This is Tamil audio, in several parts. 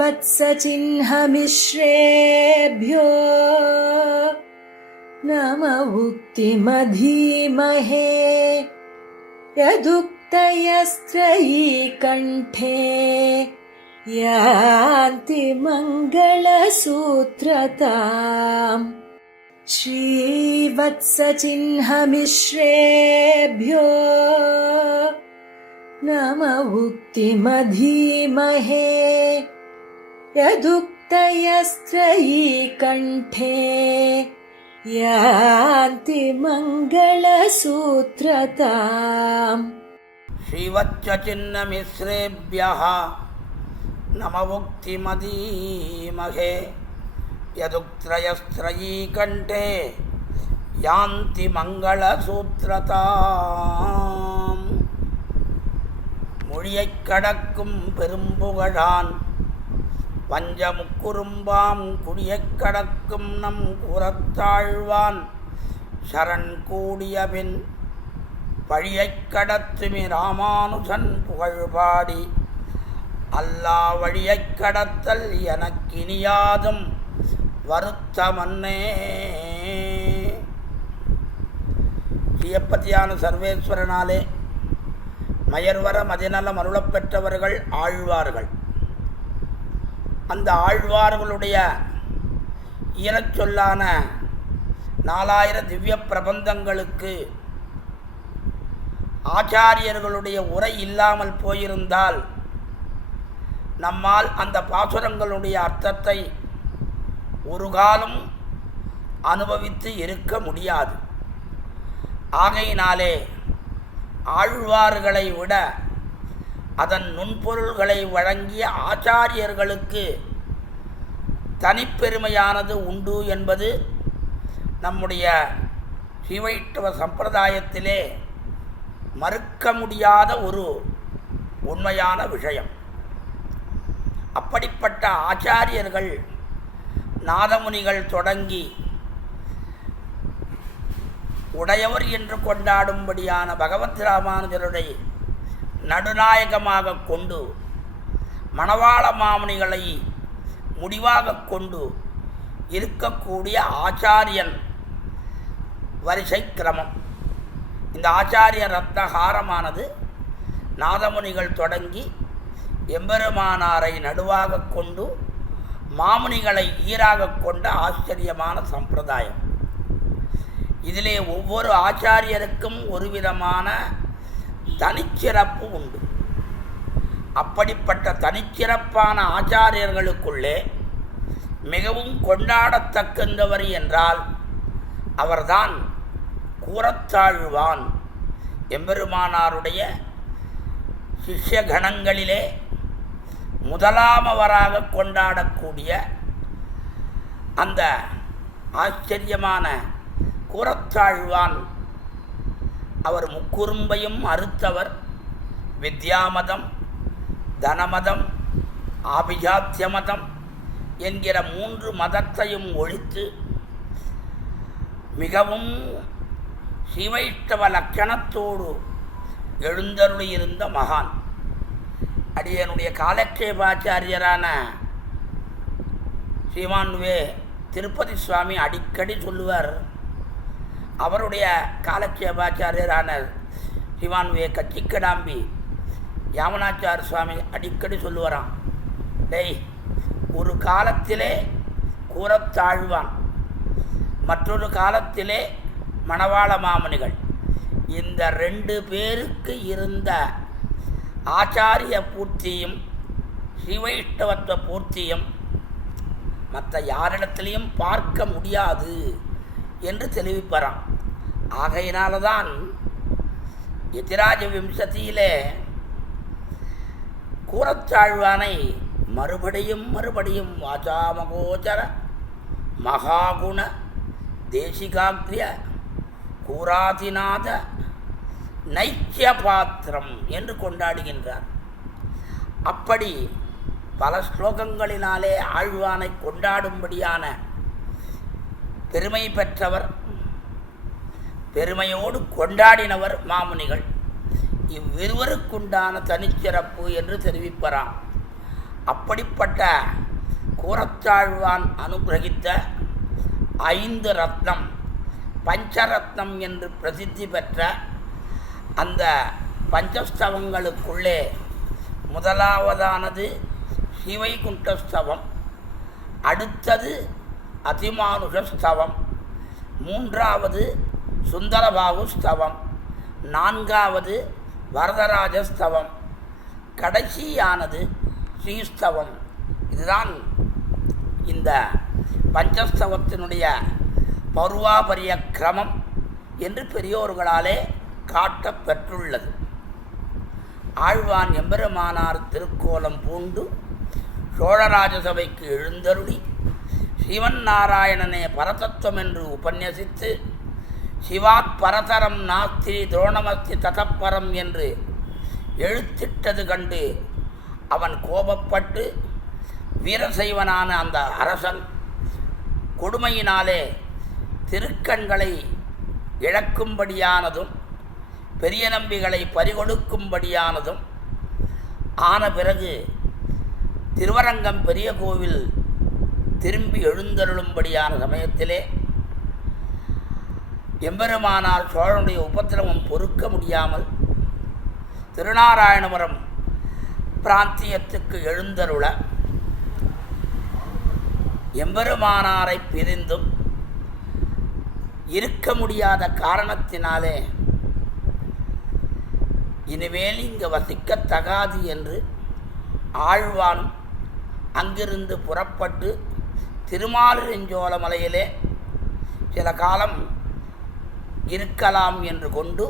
श्रीवत्सचिह्नमिश्रेभ्यो नम उक्तिमधीमहे यदुक्तयस्त्रयी कंठे यान्ति मङ्गलसूत्रताम् श्रीवत्सचिह्नमिश्रेभ्यो नम उक्तिमधीमहे यदुक्तयस्त्रयी कंठे यान्ति मङ्गलसूत्रताम् श्रीवत्सचिह्नमिश्रेभ्यः नम उक्तिमधीमहे यदुक्तयस्त्रयी कंठे यान्ति मङ्गलसूत्रताम् மொழியைக் கடக்கும் பெரும்புகழான் பஞ்சமுக்குறும்பாம் குடியைக் கடக்கும் நம் கூறத்தாழ்வான் சரண் கூடியபின் பழியைக் கடத்துமி ராமானுஜன் புகழ்பாடி அல்லா வழியைக் கடத்தல் எனக்கினியாதும் வருத்தமன்னே. ஸ்ரீயப்பதியான சர்வேஸ்வரனாலே மயர்வர மதிநலம் அருளப் பெற்றவர்கள் ஆழ்வார்கள். அந்த ஆழ்வார்களுடைய ஈரச்சொல்லான 4000 திவ்ய பிரபந்தங்களுக்கு ஆச்சாரியர்களுடைய உரை இல்லாமல் போயிருந்தால் நம்மால் அந்த பாசுரங்களுடைய அர்த்தத்தை ஒரு காலம் அனுபவித்து இருக்க முடியாது. ஆகையினாலே ஆழ்வார்களை விட அதன் நுண்பொருள்களை வழங்கிய ஆச்சாரியர்களுக்கு தனிப்பெருமையானது உண்டு என்பது நம்முடைய ஸ்ரீவைஷ்ணவ சம்பிரதாயத்திலே மறுக்க முடியாத ஒரு உண்மையான விஷயம். அப்படிப்பட்ட ஆச்சாரியர்கள் நாதமுனிகள் தொடங்கி உடையவர் என்று கொண்டாடும்படியான பகவத் ராமானுஜருடைய நடுநாயகமாக கொண்டு மணவாள மாமுனிகளை முடிவாக கொண்டு இருக்கக்கூடிய ஆச்சாரியன் வரிசை கிரமம். இந்த ஆச்சாரிய ரத்னஹாரமானது நாதமுனிகள் தொடங்கி எம்பெருமானாரை நடுவாக கொண்டு மாமுனிகளை ஈராக கொண்ட ஆச்சரியமான சம்பிரதாயம். இதிலே ஒவ்வொரு ஆச்சாரியருக்கும் ஒரு விதமான தனிச்சிறப்பு உண்டு. அப்படிப்பட்ட தனிச்சிறப்பான ஆச்சாரியர்களுக்குள்ளே மிகவும் கொண்டாடத்தக்கந்தவர் என்றால் அவர்தான் கூறத்தாழ்வான். எம்பெருமானாருடைய சிஷ்யகணங்களிலே முதலாமவராக கொண்டாடக்கூடிய அந்த ஆச்சரியமான கூறத்தாழ்வான். அவர் முக்குறும்பையும் அறுத்தவர். வித்யாமதம், தனமதம், ஆபிஜாத்திய மதம் என்கிற 3 மதத்தையும் ஒழித்து மிகவும் ஸ்ரீவைஷ்ணவ லட்சணத்தோடு எழுந்தருளியிருந்த மகான். அடியனுடைய காலக்ஷேபாச்சாரியரான ஸ்ரீமான் திருப்பதி சுவாமி அடிக்கடி சொல்லுவார். அவருடைய காலக்ஷேபாச்சாரியரான ஸ்ரீமான் கச்சிக்கடாம்பி யாமனாச்சார சுவாமி அடிக்கடி சொல்லுவாராம், டேய், ஒரு காலத்திலே கூறத்தாழ்வான், மற்றொரு காலத்திலே மணவாள மாமுனிகள், இந்த 2 பேருக்கு இருந்த ஆச்சாரிய பூர்த்தியும் ஸ்ரீவைஷ்ணவத்துவ பூர்த்தியும் மற்ற யாரிடத்திலையும் பார்க்க முடியாது என்று தெளிவிப்பறான். ஆகையினால்தான் யதிராஜ விம்சதியிலே கூறத்தாழ்வானை மறுபடியும் மறுபடியும் வாசாமகோச்சர மகாகுண தேசிகாக்ரிய கூராதிநாத நைக்கிய பாத்திரம் என்று கொண்டாடுகின்றார். அப்படி பல ஸ்லோகங்களினாலே ஆழ்வானை கொண்டாடும்படியான பெருமை பெற்றவர், பெருமையோடு கொண்டாடினவர் மாமுனிகள். இவ்விருவருக்குண்டான தனிச்சிறப்பு என்று தெரிவிப்பறான். அப்படிப்பட்ட கூரத்தாழ்வான் அனுகிரகித்த 5 ரத்னம், பஞ்சரத்னம் என்று பிரசித்தி பெற்ற அந்த பஞ்சஸ்தவங்களுக்குள்ளே முதலாவதானது ஸ்ரீவைகுண்டஸ்தவம், அடுத்தது அதிமானுஷஸ்தவம், 3வது சுந்தரபாகுஸ்தவம், 4வது வரதராஜஸ்தவம், கடைசியானது ஸ்ரீஸ்தவம். இதுதான் இந்த பஞ்சஸ்தவத்தினுடைய பௌர்வாபரிய கிரமம் என்று பெரியோர்களாலே காட்டப்பெற்றுள்ளது. ஆழ்வான் எம்பெருமானார் திருக்கோலம் பூண்டு சோழராஜசபைக்கு எழுந்தருளி சிவன் நாராயணனே பரதத்துவம் என்று உபன்யசித்து சிவாத் பரதரம் நாஸ்தி துரோணமஸ்தி ததப்பரம் என்று எழுத்திட்டது கண்டு அவன் கோபப்பட்டு வீரசைவனான அந்த அரசன் கொடுமையினாலே திருக்கண்களை இழக்கும்படியானதும் பெரிய நம்பிகளை பறிகொடுக்கும்படியானதும் ஆன பிறகு திருவரங்கம் பெரிய கோவில் திரும்பி எழுந்தருளும்படியான சமயத்திலே எம்பெருமானார் சோழனுடைய உபத்திரவம் பொறுக்க முடியாமல் திருநாராயணபுரம் பிராந்தியத்துக்கு எழுந்தருள எம்பெருமானாரை பிரிந்தும் இருக்க முடியாத காரணத்தினாலே இனிமேல் இங்கு வசிக்கத்தகாது என்று ஆழ்வானும் அங்கிருந்து புறப்பட்டு திருமாலிருஞ்சோல மலையிலே சில காலம் இருக்கலாம் என்று கொண்டு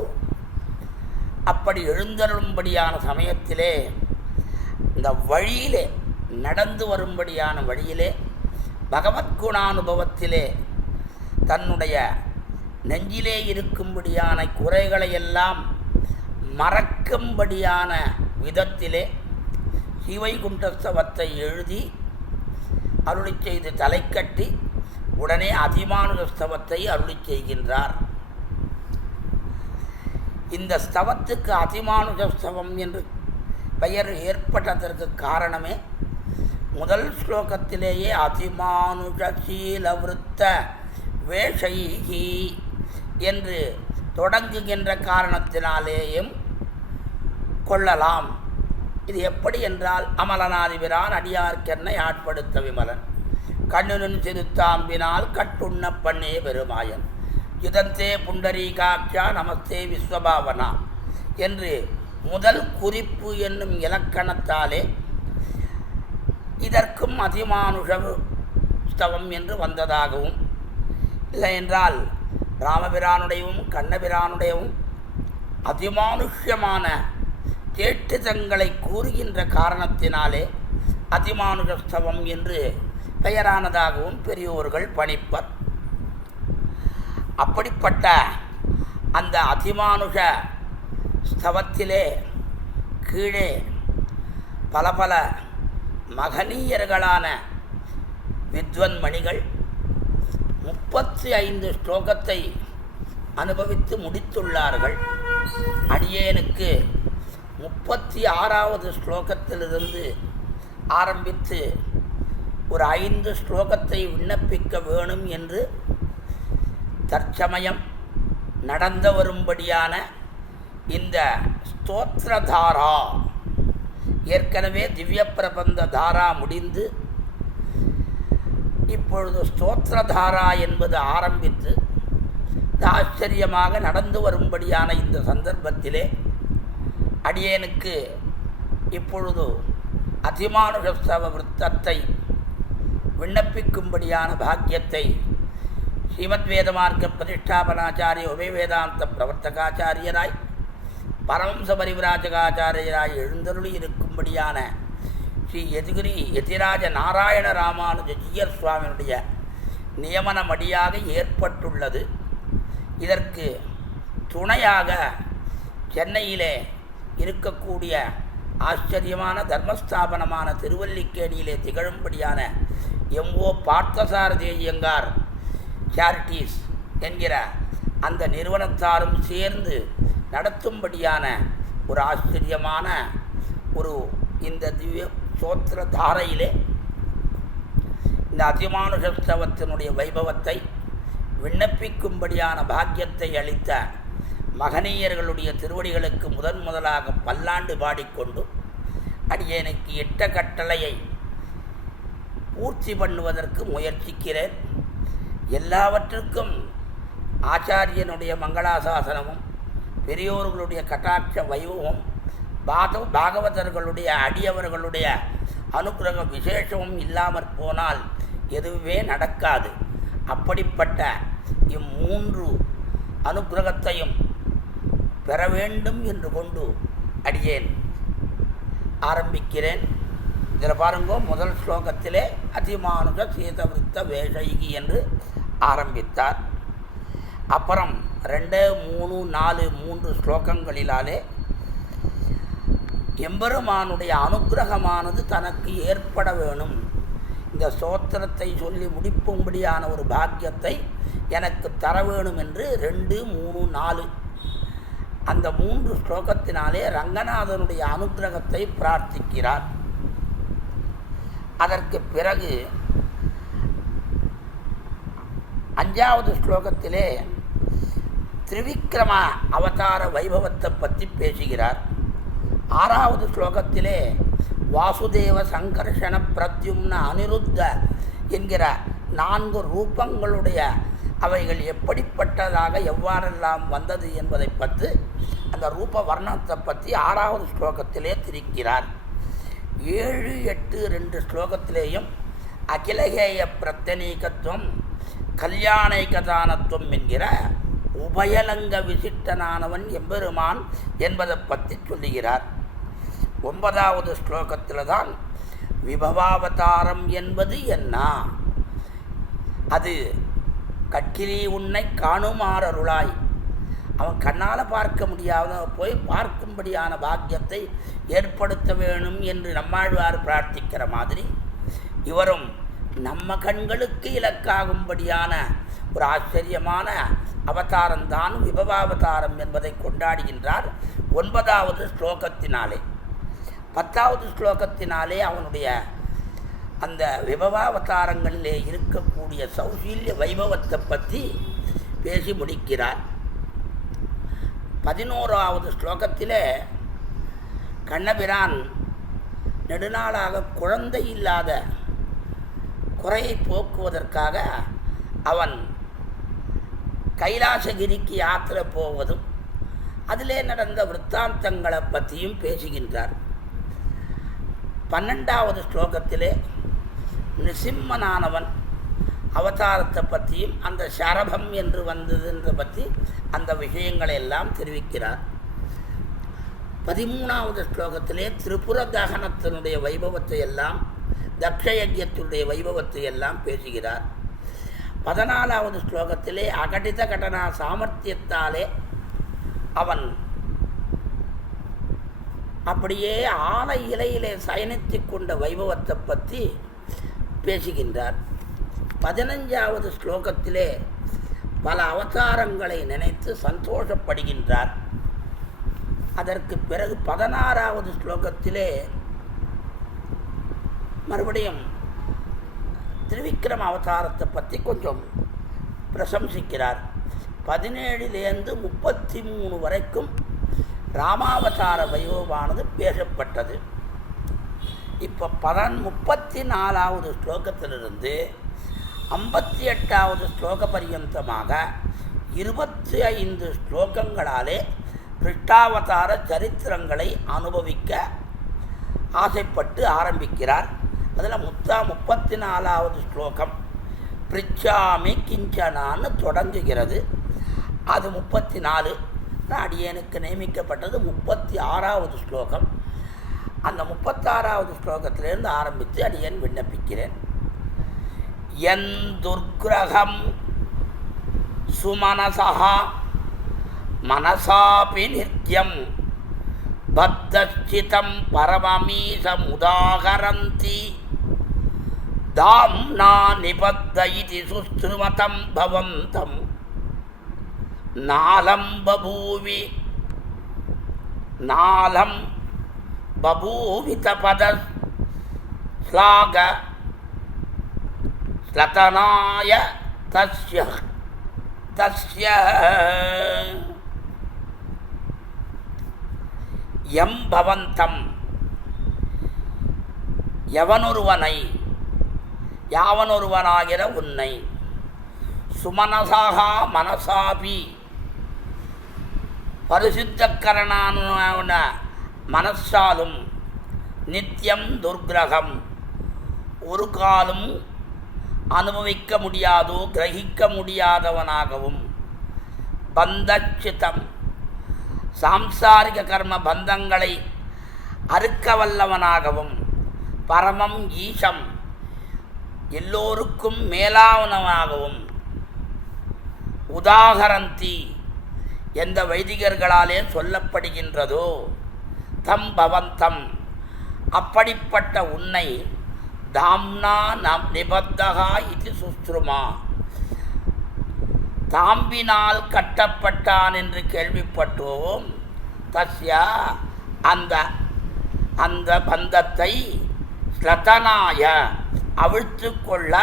அப்படி எழுந்தருளும்படியான சமயத்திலே இந்த வழியிலே நடந்து வரும்படியான வழியிலே பகவத்குணானுபவத்திலே தன்னுடைய நெஞ்சிலே இருக்கும்படியான குறைகளையெல்லாம் மறக்கும்படியான விதத்திலே ஸ்ரீவைகுண்டஸ்தவத்தை எழுதி அருளி செய்து தலை கட்டி உடனே அதிமானுஷஸ்தவத்தை அருளி செய்கின்றார். இந்த ஸ்தவத்துக்கு அதிமானுஷஸ்தவம் என்று பெயர் ஏற்பட்டதற்கு காரணமே முதல் ஸ்லோகத்திலேயே அதிமானுஷீலவிருத்த வேஷைஹி என்று தொடங்குகின்ற காரணத்தினாலேயும் கொள்ளலாம். இது எப்படி என்றால் அமலனாதிபிரான் அடியார்க்கென்னை ஆட்படுத்த விமலன் கண்ணுனின் சிறுத்தாம்பினால் கட்டுண்ண பண்ணே பெருமாயன் யுதந்தே புண்டரீகாட்சா நமஸ்தே விஸ்வபாவனா என்று முதல் குறிப்பு என்னும் இலக்கணத்தாலே இதற்கும் அதிமானுஷ ஸ்தவம் என்று வந்ததாகவும், இல்லை என்றால் ராமபிரானுடையவும் கண்ணபிரானுடையவும் அதிமானுஷ்யமான தேட்டுதங்களை கூறுகின்ற காரணத்தினாலே அதிமானுஷஸ்தவம் என்று பெயரானதாகவும் பெரியோர்கள் பணிப்பர். அப்படிப்பட்ட அந்த அதிமானுஷ ஸ்தவத்திலே கீழே பல பல மகனீயர்களான வித்வன்மணிகள் 35 ஸ்லோகத்தை அனுபவித்து முடித்துள்ளார்கள். அடியேனுக்கு 36வது ஸ்லோகத்திலிருந்து ஆரம்பித்து ஒரு 5 ஸ்லோகத்தை விண்ணப்பிக்க வேணும் என்று தற்சமயம் நடந்து வரும்படியான இந்த ஸ்தோத்திரதாரா, ஏற்கனவே திவ்ய பிரபந்த தாரா முடிந்து இப்பொழுது ஸ்தோத்திரதாரா என்பது ஆரம்பித்து ஆச்சரியமாக நடந்து வரும்படியான இந்த சந்தர்ப்பத்திலே அடியேனுக்கு இப்பொழுது அதிமானுஷஸ்தவ விருத்தத்தை விண்ணப்பிக்கும்படியான பாக்கியத்தை ஸ்ரீமத் வேதமார்க்க பிரதிஷ்டாபனாச்சாரிய உபயவேதாந்த பிரவர்த்தகாச்சாரியராய் பரமம்ச பரிவிராஜகாச்சாரியராய் எழுந்தருளி இருக்கும்படியான ஸ்ரீ யதுகிரி யதிராஜ நாராயண ராமானுஜ ஜீயர் சுவாமியினுடைய நியமனமடியாக ஏற்பட்டுள்ளது. இதற்கு துணையாக சென்னையிலே இருக்கக்கூடிய ஆச்சரியமான தர்மஸ்தாபனமான திருவல்லிக்கேணியிலே திகழும்படியான எம்ஓ பார்த்தசாரதி ஐயங்கார் சேரிட்டீஸ் என்கிற அந்த நிறுவனத்தாரும் சேர்ந்து நடத்தும்படியான ஒரு ஆச்சரியமான ஒரு இந்த திவ்ய ஸ்தோத்திர தாரையிலே இந்த அதிமானுஷஸ்தவத்தினுடைய வைபவத்தை விண்ணப்பிக்கும்படியான பாக்கியத்தை அளித்த மகனீயர்களுடைய திருவடிகளுக்கு முதலாக பல்லாண்டு பாடிக்கொண்டு அடியேனுக்கு இட்ட கட்டளையை பூர்த்தி பண்ணுவதற்கு முயற்சிக்கிறேன். எல்லாவற்றுக்கும் ஆச்சாரியனுடைய மங்களாசாசனமும் பெரியோர்களுடைய கட்டாட்ச வைபவமும் பாகவதர்களுடைய அடியவர்களுடைய அனுக்கிரக விசேஷமும் இல்லாமற் போனால் எதுவுமே நடக்காது. அப்படிப்பட்ட இம்மூன்று அனுக்கிரகத்தையும் பெற வேண்டும் என்று கொண்டு அடியேன் ஆரம்பிக்கிறேன். இதில் பாருங்கோ, முதல் ஸ்லோகத்திலே அதிமானுஷ சீதவிருத்த வேஷைகி என்று ஆரம்பித்தார். அப்புறம் 2, 3, 4, 3 ஸ்லோகங்களிலாலே எம்பெருமானுடைய அனுக்கிரகமானது தனக்கு ஏற்பட வேணும், இந்த ஸ்தோத்திரத்தை சொல்லி முடிப்பும்படியான ஒரு பாக்கியத்தை எனக்கு தர வேணும் என்று 2, 3, 4 அந்த 3 ஸ்லோகத்தினாலே ரங்கநாதனுடைய அனுக்கிரகத்தை பிரார்த்திக்கிறார். அதற்கு பிறகு 5வது ஸ்லோகத்திலே திரிவிக்ரம அவதார வைபவத்தை பற்றி பேசுகிறார். 6வது ஸ்லோகத்திலே வாசுதேவ சங்கர்ஷண பிரத்யும்ன அனிருத்த என்கிற 4 ரூபங்களுடைய அவைகள் எப்படிப்பட்டதாக எவ்வாறெல்லாம் வந்தது என்பதை பற்றி அந்த ரூப வர்ணத்தை பற்றி 6வது ஸ்லோகத்திலே திரிக்கிறார். 7, 8, 2 ஸ்லோகத்திலேயும் அகிலகேய பிரத்தனீகத்துவம் கல்யாணைகதானத்துவம் என்கிற உபயலங்க விசிஷ்டனானவன் எம்பெருமான் என்பதை பற்றி சொல்லுகிறார். 9வது ஸ்லோகத்தில் தான் விபவாவதாரம் என்பது என்ன, அது கட்கிலி உன்னை காணுமாறருளாய், அவன் கண்ணால் பார்க்க முடியாத போய் பார்க்கும்படியான பாக்கியத்தை ஏற்படுத்த வேணும் என்று நம்மாழ்வார் பிரார்த்திக்கிற மாதிரி இவரும் நம்ம கண்களுக்கு இலக்காகும்படியான ஒரு ஆச்சரியமான அவதாரம்தான் விபவாவதாரம் என்பதை கொண்டாடுகின்றார் 9வது ஸ்லோகத்தினாலே. 10வது ஸ்லோகத்தினாலே அவனுடைய அந்த விபவாவதாரங்களிலே இருக்கக்கூடிய சௌசீல்ய வைபவத்தை பற்றி பேசி முடிக்கிறார். 11வது ஸ்லோகத்திலே கண்ணபிரான் நெடுநாளாக குழந்தை இல்லாத குறையை போக்குவதற்காக அவன் கைலாசகிரிக்கு யாத்திரை போவதும் அதிலே நடந்த விற்த்தாந்தங்களை பற்றியும் பேசுகின்றார். 12வது ஸ்லோகத்திலே நிசிம்மனானவன் அவதாரத்தை பற்றியும் அந்த சரபம் என்று வந்ததுன்ற பற்றி அந்த விஷயங்களை எல்லாம் தெரிவிக்கிறார். 13வது ஸ்லோகத்திலே திரிபுர தகனத்தினுடைய வைபவத்தை எல்லாம் தக்ஷயஜ்யத்தினுடைய வைபவத்தை எல்லாம் பேசுகிறார். 14வது ஸ்லோகத்திலே அகடித கடனா சாமர்த்தியத்தாலே அவன் அப்படியே ஆலை இலையிலே சயனித்து கொண்ட வைபவத்தை பற்றி பேசுகின்றார். 15வது ஸ்லோகத்திலே பல அவதாரங்களை நினைத்து சந்தோஷப்படுகின்றார். அதற்கு பிறகு 16வது ஸ்லோகத்திலே மறுபடியும் திரிவிக்ரம அவதாரத்தை பற்றி கொஞ்சம் பிரசம்சிக்கிறார். 17லேருந்து 33 வரைக்கும் ராமாவதார வைபவமானது பேசப்பட்டது. இப்போ 34வது ஸ்லோகத்திலிருந்து 58வது ஸ்லோக பரியந்தமாக 25 ஸ்லோகங்களாலே கிருஷ்ணாவதார சரித்திரங்களை அனுபவிக்க ஆசைப்பட்டு ஆரம்பிக்கிறார். அதில் 34வது ஸ்லோகம் பிரிச்சாமி கிஞ்சனான்னு தொடங்குகிறது. அது 34. அடியேனுக்கு நியமிக்கப்பட்டது 36வது ஸ்லோகம். அந்த 36வது ஸ்லோகத்திலிருந்து ஆரம்பித்து அடியேன் விண்ணப்பிக்கிறேன். என் துர்க்கிரகம் சுமனசா மனசாபி நித்யம் பத்தச்சிதம் பரமமீசமுதாகரந்தி தாம்னா நிபத்த இதி சுஸ்ருமதம் பவந்தம் நாலம் பபூவித பத ஸ்லாக ஸ்லதனாய தஸ்ய தஸ்ய எம் பவந்தம் எவனொருவனை யாவனொருவனாகிற உன்னை சுமனசாக மனசாபி பரிசுத்தக்கரணான மனசாலும் நித்தியம் துர்கிரகம் ஒரு காலும் அனுபவிக்க முடியாதோ கிரகிக்க முடியாதவனாகவும் பந்தச்சிதம் சாம்சாரிக கர்ம பந்தங்களை அறுக்க வல்லவனாகவும் பரமம் ஈசம் எல்லோருக்கும் மேலானவனாகவும் உதாகரந்தி எந்த வைதிகர்களாலே சொல்லப்படுகின்றதோ தம் பவந்தம் அப்படிப்பட்ட உன்னை தாம்னா நம் நிபத்தகா இது சுஸ்ருமா தாம்பினால் கட்டப்பட்டான் என்று கேள்விப்பட்டோம். தஸ்யா அந்த அந்த பந்தத்தை ஸ்லதனாய அவிழ்த்து கொள்ள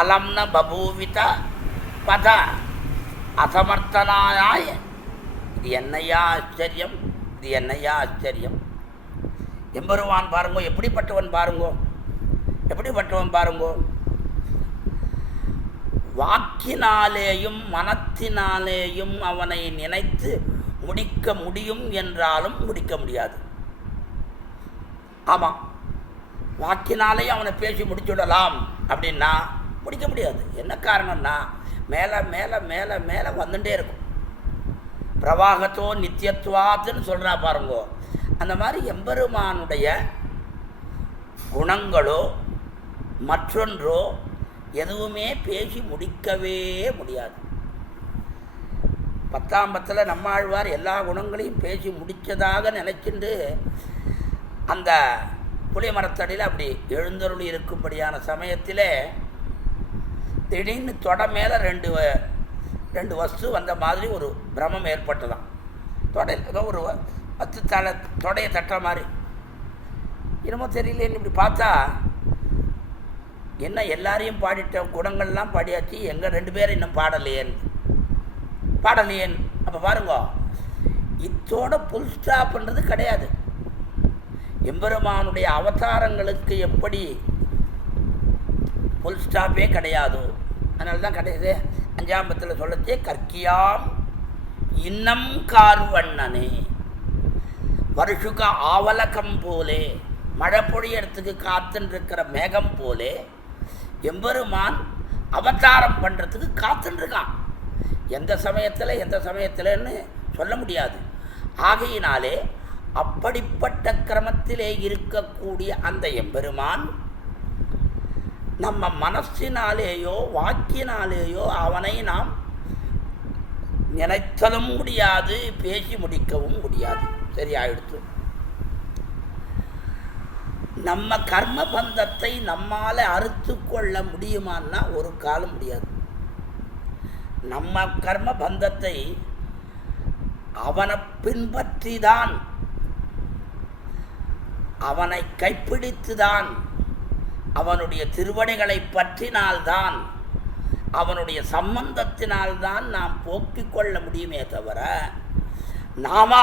அலம்ன பபூவித பத அசமர்த்தனாய. இது என்னையா ஆச்சரியம், இது என்னையா ஆச்சரியம். எம்பெருமான் பாருங்கோ, எப்படிப்பட்டவன் பாருங்கோ, எப்படிப்பட்டவன் பாருங்கோ. வாக்கினாலேயும் மனத்தினாலேயும் அவனை நினைத்து முடிக்க முடியும் என்றாலும் முடிக்க முடியாது. ஆமாம், வாக்கினாலேயும் அவனை பேசி முடிச்சுடலாம் அப்படின்னா முடிக்க முடியாது. என்ன காரணம்னா மேலே மேலே மேலே மேலே வந்துட்டே இருக்கும். பிரவாகத்தோ நித்தியத்துவாத்துன்னு சொல்கிறா பாருங்கோ. அந்த மாதிரி எம்பெருமானுடைய குணங்களோ மற்றொன்றோ எதுவுமே பேசி முடிக்கவே முடியாது. 10ஆம் பத்தில் நம்மாழ்வார் எல்லா குணங்களையும் பேசி முடித்ததாக நினைச்சிட்டு அந்த புளிய மரத்தடியில் அப்படி எழுந்தருளி இருக்கும்படியான சமயத்தில் திடீர்னு தொட மேலே ரெண்டு வஸ்து வந்த மாதிரி ஒரு பிரமம் ஏற்பட்டதான். ஏதோ ஒரு வத்து தொடையை தட்டுற மாதிரி என்னமோ தெரியலேன்னு இப்படி பார்த்தா என்ன எல்லாரையும் பாடிட்ட குணங்கள்லாம் பாடியாச்சு, எங்கள் 2 பேரும் இன்னும் பாடலையேன்னு. அப்போ பாருங்க, இத்தோட புல் ஸ்டாப்ன்றது கிடையாது. எம்பெருமானுடைய அவதாரங்களுக்கு எப்படி புல் ஸ்டாப்பே கிடையாதோ அதனால தான் கிடையாது. 5ஆம் பத்தில் சொல்லச்சே கற்கியாம் இன்னம் கார்வண்ணனே வருஷுக ஆவலகம் போலே, மழை பொழியறதுக்கு காத்துருக்கிற மேகம் போலே எம்பெருமான் அவதாரம் பண்ணுறதுக்கு காத்துருக்கான். எந்த சமயத்தில்னு சொல்ல முடியாது. ஆகையினாலே அப்படிப்பட்ட கிரமத்திலே இருக்கக்கூடிய அந்த எம்பெருமான் நம்ம மனசினாலேயோ வாக்கினாலேயோ அவனை நாம் நினைத்தலும் முடியாது, பேசி முடிக்கவும் முடியாது. சரியாயிடுச்சு. நம்ம கர்ம பந்தத்தை நம்மால் அறுத்து கொள்ள முடியுமான்னா ஒரு காலம் முடியாது. நம்ம கர்ம பந்தத்தை அவனை பின்பற்றிதான், அவனை கைப்பிடித்துதான், அவனுடைய திருவடிகளை பற்றினால்தான், அவனுடைய சம்பந்தத்தினால்தான் நாம் போக்கிக் கொள்ள முடியுமே தவிர நாம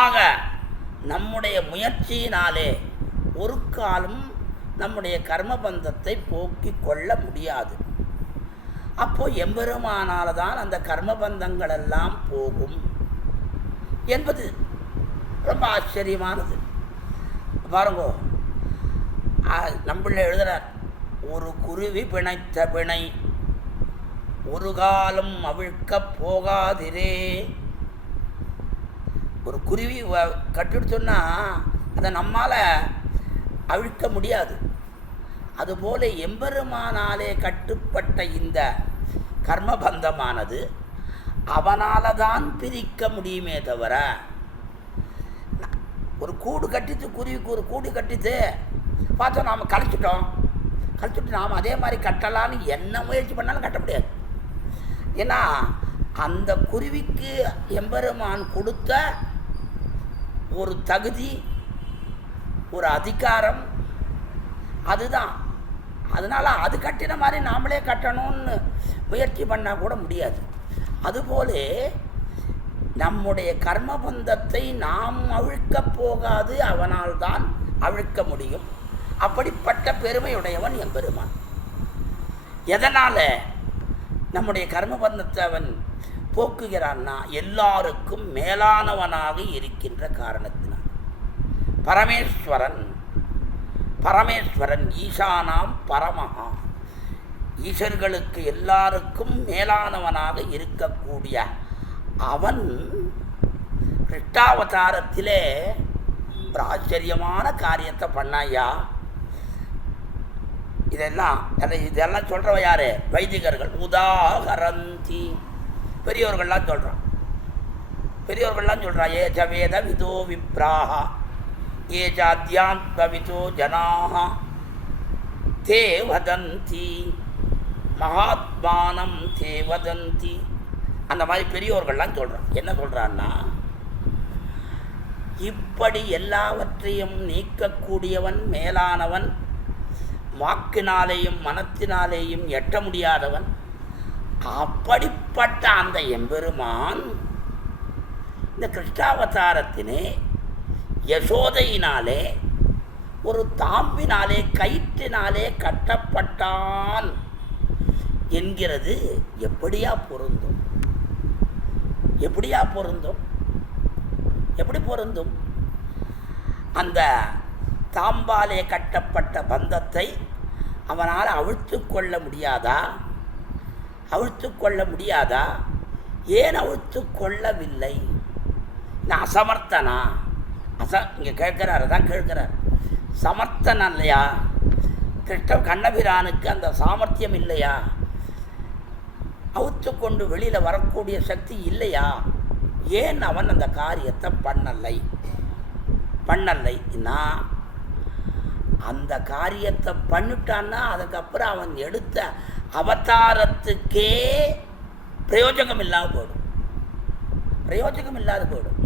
நம்முடைய முயற்சியினாலே ஒரு காலம் நம்முடைய கர்மபந்தத்தை போக்கிக் கொள்ள முடியாது. அப்போ எம்பெருமானால தான் அந்த கர்மபந்தங்கள் எல்லாம் போகும் என்பது ரொம்ப ஆச்சரியமானது. பாருங்கோ, நம்மள எழுதுறார், ஒரு குருவி பிணைத்த பிணை ஒரு காலம் அவிழ்க்க போகாதிரே. ஒரு குருவி கட்டுட்டு சொன்னால் அதை நம்மால் அவிழ்க்க முடியாது. அதுபோல எம்பெருமானாலே கட்டுப்பட்ட இந்த கர்மபந்தமானது அவனால தான் பிரிக்க முடியுமே தவிர, ஒரு கூடு கட்டித்து குருவிக்கு ஒரு கூடு கட்டித்து பார்த்தோம், நாம் கழிச்சுட்டு நாம் அதே மாதிரி கட்டலான்னு என்ன முயற்சி பண்ணாலும் கட்ட முடியாது. ஏன்னா அந்த குருவிக்கு எம்பெருமான் கொடுத்த ஒரு தகுதி, ஒரு அதிகாரம், அதுதான். அதனால் அது கட்டின மாதிரி நாமளே கட்டணும்னு முயற்சி பண்ணால் கூட முடியாது. அதுபோல நம்முடைய கர்மபந்தத்தை நாம் அவிழ்க்கப் போகாது, அவனால் தான் அவிழ்க்க முடியும். அப்படிப்பட்ட பெருமையுடையவன் எம்பெருமான். எதனால் நம்முடைய கர்மபந்தத்தை அவன் போக்குகிறான்னா, எல்லாருக்கும் மேலானவனாக இருக்கின்ற காரணத்தினால். பரமேஸ்வரன் ஈசானாம் பரமஹா, ஈஸ்வர்களுக்கு எல்லாருக்கும் மேலானவனாக இருக்கக்கூடிய அவன் கிருஷ்ணாவதாரத்திலே ஒரு ஆச்சரியமான காரியத்தை பண்ணாயா. இதெல்லாம் சொல்கிறவ யாரு? வைதிகர்கள். உதாகரந்தி, பெரியோர்கள்லாம் சொல்கிறான். ஏ ஜவேத விதோ விப்ராஹா ஏ ஜாத்யாத்ம விதோ ஜனாஹ தே வதந்தி மகாத்மானம் தே வதந்தி. அந்த மாதிரி பெரியோர்கள்லாம் சொல்கிறான். என்ன சொல்கிறான்னா, இப்படி எல்லாவற்றையும் நீக்கக்கூடியவன், மேலானவன், வாக்கினாலேயும் மனத்தினாலேயும் எட்ட முடியாதவன். அப்படிப்பட்ட அந்த எம்பெருமான் இந்த கிருஷ்ணாவதாரத்தினே யசோதையினாலே ஒரு தாம்பினாலே கயிற்றினாலே கட்டப்பட்டான் என்கிறது எப்படியா பொருந்தும்? எப்படி பொருந்தும்? அந்த தாம்பாலே கட்டப்பட்ட பந்தத்தை அவனால் அவிழ்த்து கொள்ள முடியாதா? ஏன் அவிழ்த்து கொள்ளவில்லை? நான் அசமர்த்தனா? இங்கே கேட்கிறார். சமர்த்தன் இல்லையா? கண்ணபிரானுக்கு அந்த சாமர்த்தியம் இல்லையா? அவுத்து கொண்டு வெளியில் வரக்கூடிய சக்தி இல்லையா? ஏன் அவன் அந்த காரியத்தை பண்ணலைன்னா, அந்த காரியத்தை பண்ணிட்டான்னா அதுக்கப்புறம் அவன் எடுத்த அவதாரத்துக்கே பிரயோஜனம் இல்லாத போயிடும்.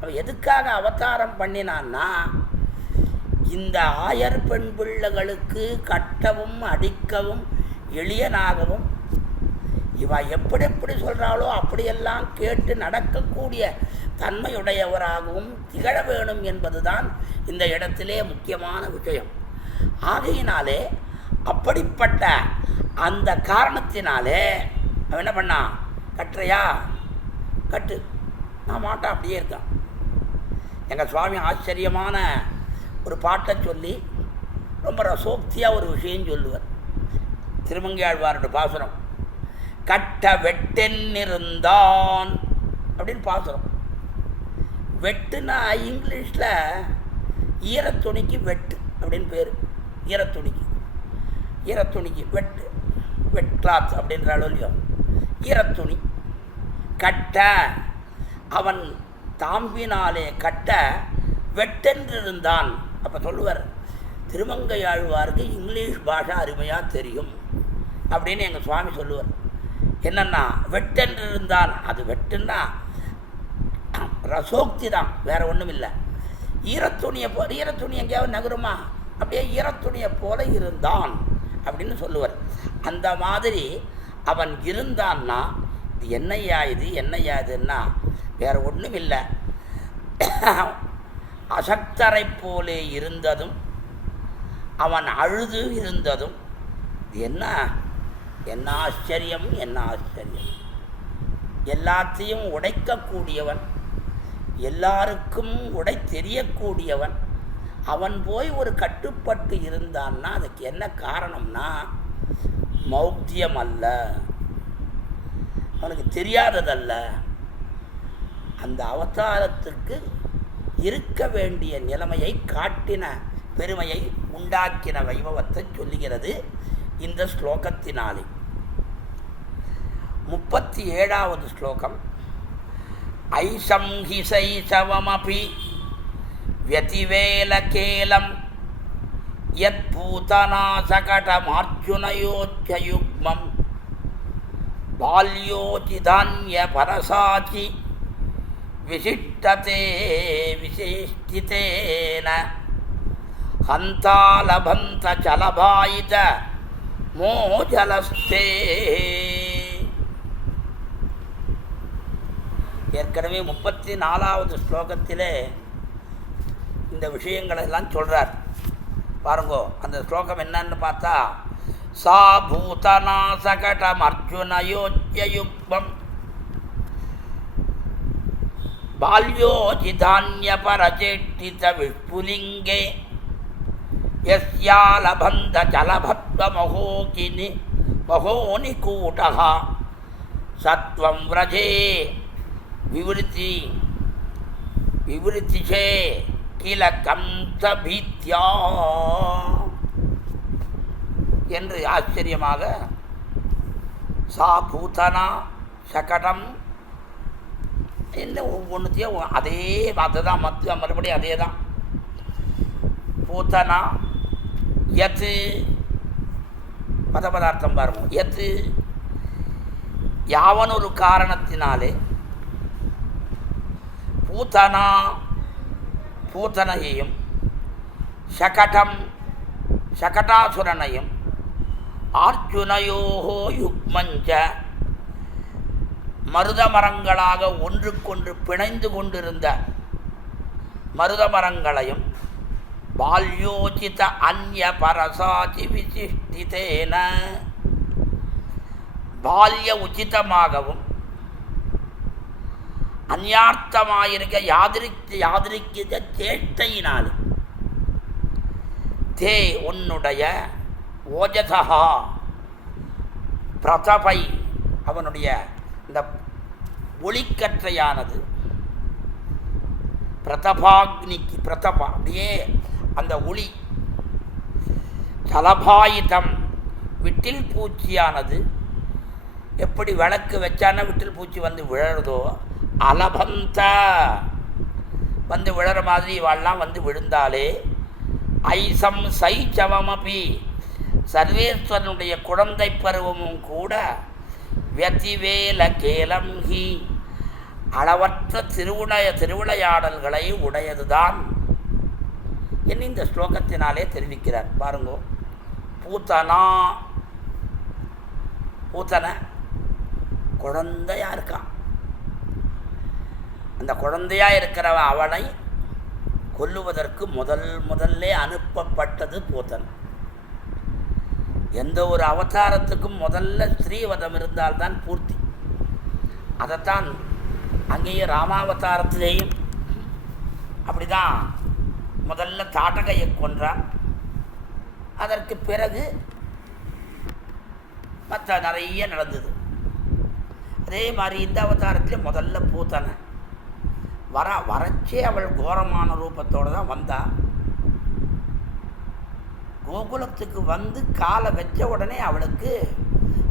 அவன் எதுக்காக அவதாரம் பண்ணினான்னா, இந்த ஆயர் பெண் பிள்ளைகளுக்கு கட்டவும் அடிக்கவும் எளியனாகவும், இவ எப்படி சொல்கிறாளோ அப்படியெல்லாம் கேட்டு நடக்கக்கூடிய தன்மையுடையவராகவும் திகழ வேணும் என்பதுதான் இந்த இடத்திலே முக்கியமான விஷயம். ஆகையினாலே அப்படிப்பட்ட அந்த காரணத்தினாலே அவன் என்ன பண்ணான்? கட்டுறையா? கட்டு, நான் மாட்டேன், அப்படியே இருக்கான். எங்கள் சுவாமி ஆச்சரியமான ஒரு பாட்டை சொல்லி ரொம்ப ரசோக்தியாக ஒரு விஷயம் சொல்லுவார். திருமங்கையாழ்வாரோட பாசுரம், கட்ட வெட்டென்னிருந்தான் அப்படின்னு பாசுரம். வெட்டுனா இங்கிலீஷில் ஈரத்துணிக்கு வெட்டு அப்படின்னு பேர். ஈரத்துணிக்கு வெட் கிளாத் அப்படின்ற அளவுலையும் ஈரத்துணி. கட்ட, அவன் தாம்பினாலே கட்ட வெட்டென்றிருந்தான். அப்போ சொல்லுவார், திருமங்கையாழ்வாருக்கு இங்கிலீஷ் பாஷை அருமையாக தெரியும் அப்படின்னு எங்கள் சுவாமி சொல்லுவார். என்னன்னா, வெட்டென்றிருந்தான், அது வெட்டுன்னா ரசோக்தி தான், வேற ஒன்றும் இல்லை. ஈரத்துணி எங்கேயாவது நகருமா? அப்படியே ஈரத்துணியை போல இருந்தான் அப்படின்னு சொல்லுவார். அந்த மாதிரி அவன் இருந்தான்னா, இது என்னையாதுன்னா வேற ஒன்றும் இல்லை. அசக்தரை போலே இருந்ததும் அவன் அழுது இருந்ததும் என்ன ஆச்சரியம்! எல்லாத்தையும் உடைக்கக்கூடியவன், எல்லாருக்கும் உடை தெரியக்கூடியவன், அவன் போய் ஒரு கட்டுப்பட்டு இருந்தான்னா அதுக்கு என்ன காரணம்னா, மௌக்தியம் அல்ல, அவனுக்கு தெரியாததல்ல, அந்த அவதாரத்துக்கு இருக்க வேண்டிய நிலைமையை காட்டின பெருமையை உண்டாக்கின வைபவத்தை சொல்லுகிறது இந்த ஸ்லோகத்தினாலே. 37வது ஸ்லோகம். ஐசம் ஹிசைசவமபி வ்யதிவேலகேலம் யத் பூதனாசகடமார்ஜுனயோத்யயுக்மம் பால்யோஜிதான்ய பரசாச்சி விசிஷ்டதே விசேஷ்டிதேன ஹந்தாலபந்த சலபாயித மோஜலஸ்தே. ஏற்கனவே 34வது ஸ்லோகத்திலே இந்த விஷயங்களெல்லாம் சொல்கிறார். பாருங்கோ, அந்த ஸ்லோகம் என்னன்னு பார்த்தா, சா பூதநாசகடம் அர்ஜுனயோஜ்யயுக்மம் பால்யோஜிதான்யபரச்சேஷ்டித விஷ்புலிங்கே யஸ்யாலபந்த ஜலபத்வ மகோனிகூடः சத்வம் व्रजे விவருத்திஷே கில கம்சபீத்யா என்று ஆச்சரியமாக சா பூதனா சகடம் என்ன ஒவ்வொன்றுத்தையும் அதே அதுதான் மறுபடியும் அதே தான். பூத்தனா யத்து பதபதார்த்தம் பாருங்க. யத்து யாவனொரு காரணத்தினாலே பூத்தனா பூத்தனையையும் சகடம் சகடாசுரனையும் அர்ஜுனயோகோ யுக்மஞ்ச மருதமரங்களாக ஒன்றுக்கொன்று பிணைந்து கொண்டிருந்த மருதமரங்களையும் பால்யோசித அந்ய பரசாதி விசிஷ்டிதேன பால்ய உச்சிதமாகவும் அந்யார்த்தமாயிருக்க யாதிரிக்கிற சேஷ்டையினால் தே உன்னுடைய ஓஜசா பிரதபை அவனுடைய இந்த ஒளிக்கற்றையானது பிரதபாக்னிக்கு பிரதபா அப்படியே அந்த ஒளி சலபாயுதம் விட்டில் பூச்சியானது எப்படி விளக்கு வச்சான விட்டில் பூச்சி வந்து விழறதோ அலபந்த வந்து விழற மாதிரி இவாள்லாம் வந்து விழுந்தாலே ஐசம் சைச்சவமபி சர்வேஸ்வரனுடைய குழந்தை பருவமும் கூட வியதிவேல கேலம் ஹி அளவற்ற திருவிளையாடல்களை உடையதுதான் என்று இந்த ஸ்லோகத்தினாலே தெரிவிக்கிறார். பாருங்கோ, பூத்தனை குழந்தையா இருக்கான். அந்த குழந்தையா இருக்கிறவ அவனை கொல்லுவதற்கு முதல்ல அனுப்பப்பட்டது பூத்தன். எந்த ஒரு அவதாரத்துக்கும் முதல்ல ஸ்ரீவதம் இருந்தால்தான் பூர்த்தி. அதைத்தான் அங்கேயே ராமாவதாரத்திலேயும் அப்படிதான் முதல்ல தாட்டகையை கொன்றான். அதற்கு பிறகு மற்ற நிறைய நடந்தது. அதே மாதிரி இந்த அவதாரத்திலே முதல்ல பூத்தனை வரச்சே அவள் கோரமான ரூபத்தோடு தான் வந்தா. கோகுலத்துக்கு வந்து காலை வச்ச உடனே அவளுக்கு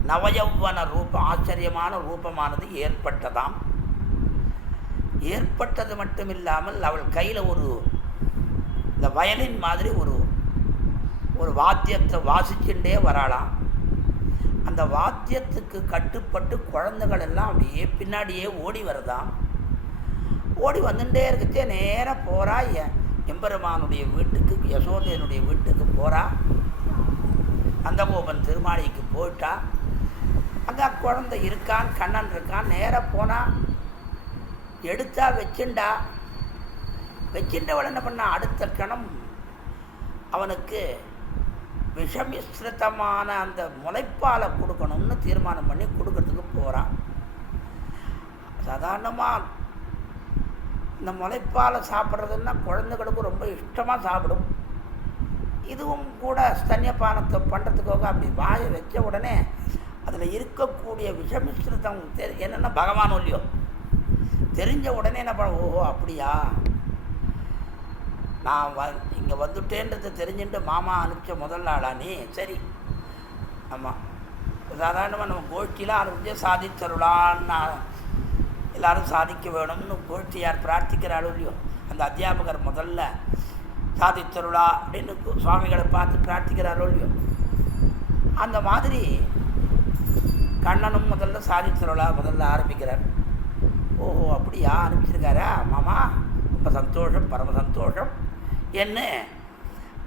நவயௌவன ரூபம், ஆச்சரியமான ரூபமானது ஏற்பட்டதாம். ஏற்பட்டது மட்டும் இல்லாமல் அவள் கையில் இந்த வயலின் மாதிரி ஒரு வாத்தியத்தை வாசிச்சுட்டே வராளாம். அந்த வாத்தியத்துக்கு கட்டுப்பட்டு குழந்தைகள் எல்லாம் அப்படியே பின்னாடியே ஓடி வருதாம். ஓடி வந்துட்டே இருக்கச்சே நேராக போகிறா எம்பெருமானுடைய வீட்டுக்கு, யசோதையனுடைய வீட்டுக்கு போகிறா. நந்தகோபன் திருமாளிக்கு போயிட்டா. அங்கே குழந்தை இருக்கான், கண்ணன் இருக்கான். நேராக போனால் எடுத்தா வச்சுண்டவள் என்ன பண்ணா, அடுத்த கணம் அவனுக்கு விஷமிஸ்ரிதமான அந்த முளைப்பாலை கொடுக்கணும்னு தீர்மானம் பண்ணி கொடுக்கறதுக்கு போகிறான். சாதாரணமாக இந்த முளைப்பாலை சாப்பிட்றதுன்னா குழந்தைகளுக்கு ரொம்ப இஷ்டமாக சாப்பிடும். இதுவும் கூட ஸ்தன்யபானத்தை பண்ணுறதுக்காக அப்படி வாயை வச்ச உடனே அதில் இருக்கக்கூடிய விஷமிஸ்ரிதம் என்னென்னா பகவான் இல்லையோ தெரிஞ்ச உடனே என்ன பண்ண, ஓஹோ அப்படியா, நான் இங்கே வந்துட்டேன்றதை தெரிஞ்சுட்டு மாமா அனுப்பிச்ச முதல் ஆளா நீ, சரி. ஆமாம், சாதாரணமாக நம்ம கோஷ்டியில் ஆரம்பித்து சாதித்தருளான்னு எல்லோரும் சாதிக்க வேணும்னு கோஷ்டியார் பிரார்த்திக்கிறாளோ இல்லையோ, அந்த அத்தியாபகர் முதல்ல சாதித்தருளா அப்படின்னு சுவாமிகளை பார்த்து பிரார்த்திக்கிறாரோ இல்லையோ, அந்த மாதிரி கண்ணனும் முதல்ல சாதித்தருளா முதல்ல ஆரம்பிக்கிறார். ஓஹோ அப்படியா, அனுப்பிச்சிருக்காரா மாமா, ரொம்ப சந்தோஷம், பரம சந்தோஷம் என்ன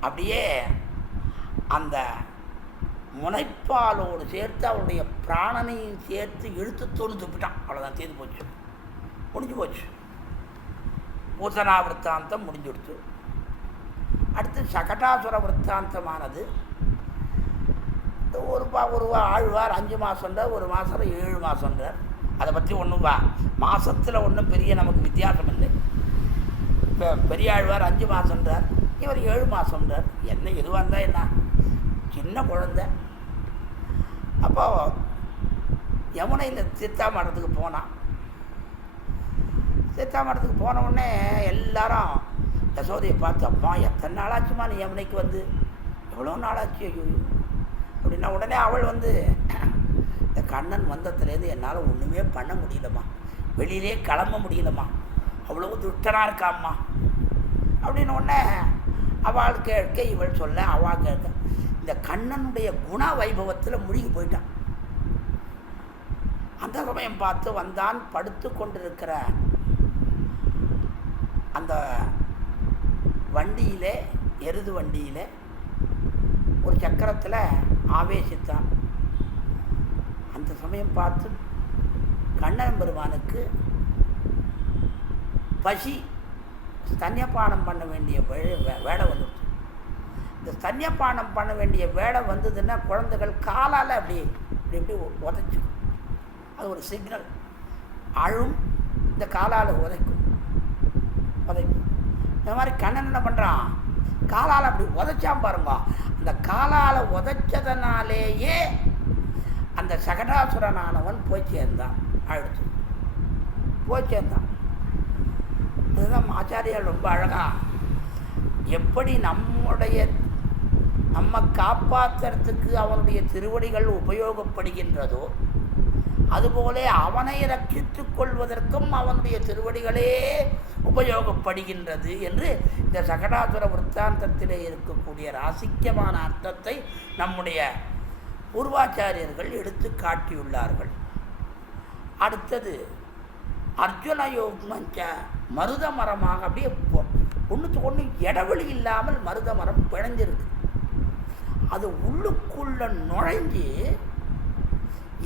அப்படியே அந்த முனைப்பாலோடு சேர்த்து அவருடைய பிராணனையும் சேர்த்து இழுத்து துப்பிட்டான். அவ்வளோதான், தீர்ந்து போச்சு, முடிஞ்சு போச்சு. பூசனா விற்த்தாந்தம் முடிஞ்சுடுச்சு. அடுத்து சகடாசுர விற்த்தாந்தமானது ஒரு ஆழ்வார் 5 மாதம்ன்றார், ஒரு மாதம் 7 மாதம்ன்றார். அதை பற்றி ஒன்றும் மாதத்தில் ஒன்றும் பெரிய நமக்கு வித்தியாசம் இல்லை. இப்போ பெரிய ஆழ்வார் 5 மாதம்ன்றார், இவர் 7 மாதம்ன்றார். என்ன எதுவாக இருந்தால் என்ன, சின்ன குழந்தை. அப்போ யமுனையில் தீர்த்தாமடத்துக்கு போனான். தீர்த்தாமடத்துக்கு போன உடனே எல்லாரும் யசோதையை பார்த்து, அம்மா எத்தனை நாளாச்சுமா நீ யமுனைக்கு வந்து, எவ்வளோ நாளாச்சு, ஐயோ அப்படின்னா உடனே அவள் வந்து, இந்த கண்ணன் வந்தத்துலேருந்து என்னால் ஒன்றுமே பண்ண முடியலம்மா, வெளியிலே கிளம்ப முடியலம்மா, அவ்வளோ துஷ்டனாக இருக்காம்மா அப்படின்னு உடனே அவள் கேட்க இவள் சொல்ல, அவள் கேட்க இந்த கண்ணனுடைய குண வைபவத்தில் முழுகி போயிட்டான். அந்த சமயம் பார்த்து வந்தான். படுத்து கொண்டிருக்கிற அந்த வண்டியிலே, எருது வண்டியில் ஒரு சக்கரத்தில் ஆவேசித்தான். அந்த சமயம் பார்த்து கண்ணன் பெருமானுக்கு பசி, ஸ்தன்யபானம் பண்ண வேண்டிய வேலை வந்துடுச்சு. இந்த ஸ்தன்யபானம் பண்ண வேண்டிய வேலை வந்ததுன்னா குழந்தைகள் காலால் அப்படி இப்படி இப்படி உதைச்சிக்கும். அது ஒரு சிக்னல். அழும், இந்த காலால் உதைக்கும். இந்த மாதிரி கண்ணன் என்ன பண்ணுறான், காலால் அப்படி உதைச்சான் பாருங்க. அந்த காலால் உதைச்சதனாலேயே அந்த சகடாசுரனானவன் போய் சேர்ந்தான். அழுத்து போய் சேர்ந்தான். அதுதான் ஆச்சாரியால் ரொம்ப அழகா எப்படி நம்ம காப்பாற்றுறதுக்கு அவனுடைய திருவடிகள் உபயோகப்படுகின்றதோ, அதுபோல அவனை ரட்சித்துக் கொள்வதற்கும் அவனுடைய திருவடிகளே உபயோகப்படுகின்றது என்று இந்த சகடாசுர விற்த்தாந்தத்திலே இருக்கக்கூடிய ராசிக்கமான அர்த்தத்தை நம்முடைய பூர்வாச்சாரியர்கள் எடுத்து காட்டியுள்ளார்கள். அடுத்தது அர்ஜுன யோகமஞ்ச மருத மரமாக அப்படியே ஒன்றுக்கு ஒன்று இடைவெளி இல்லாமல் மருத மரம் பிணைஞ்சிருக்கு. அது உள்ளுக்குள்ள நுழைஞ்சு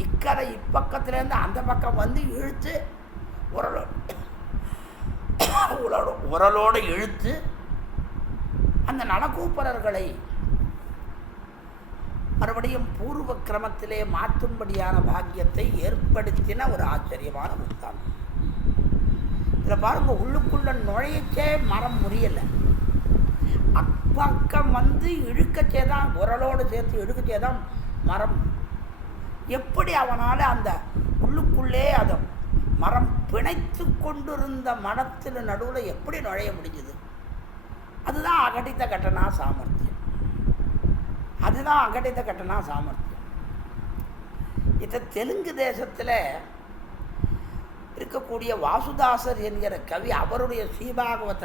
இக்கரை இப்பக்கத்துலேருந்து அந்த பக்கம் வந்து இழுத்து உரலோடு இழுத்து அந்த நலக்கூப்பரர்களை மறுபடியும் பூர்வ கிரமத்திலே மாற்றும்படியான பாக்கியத்தை ஏற்படுத்தின ஒரு ஆச்சரியமான புத்தாந்தம். இதில் பாருங்க, உள்ளுக்குள்ள நுழையச்சே மரம் முறியலை, அப்பக்கம் வந்து இழுக்கச்சே தான், உரலோடு சேர்த்து இழுக்கச்சே தான் மரம். எப்படி அவனால் அந்த உள்ளுக்குள்ளே அதை மரம் பிணைத்து கொண்டிருந்த மரத்தில் நடுவில் எப்படி நுழைய முடிஞ்சது? அதுதான் அகடித்த கட்டணா சாமர்த்தியம். அதுதான் அகடித்த கட்டணா சாமர்த்தியம். இதை தெலுங்கு தேசத்தில் இருக்கக்கூடிய வாசுதாசர் என்கிற கவி அவருடைய ஸ்ரீபாகவத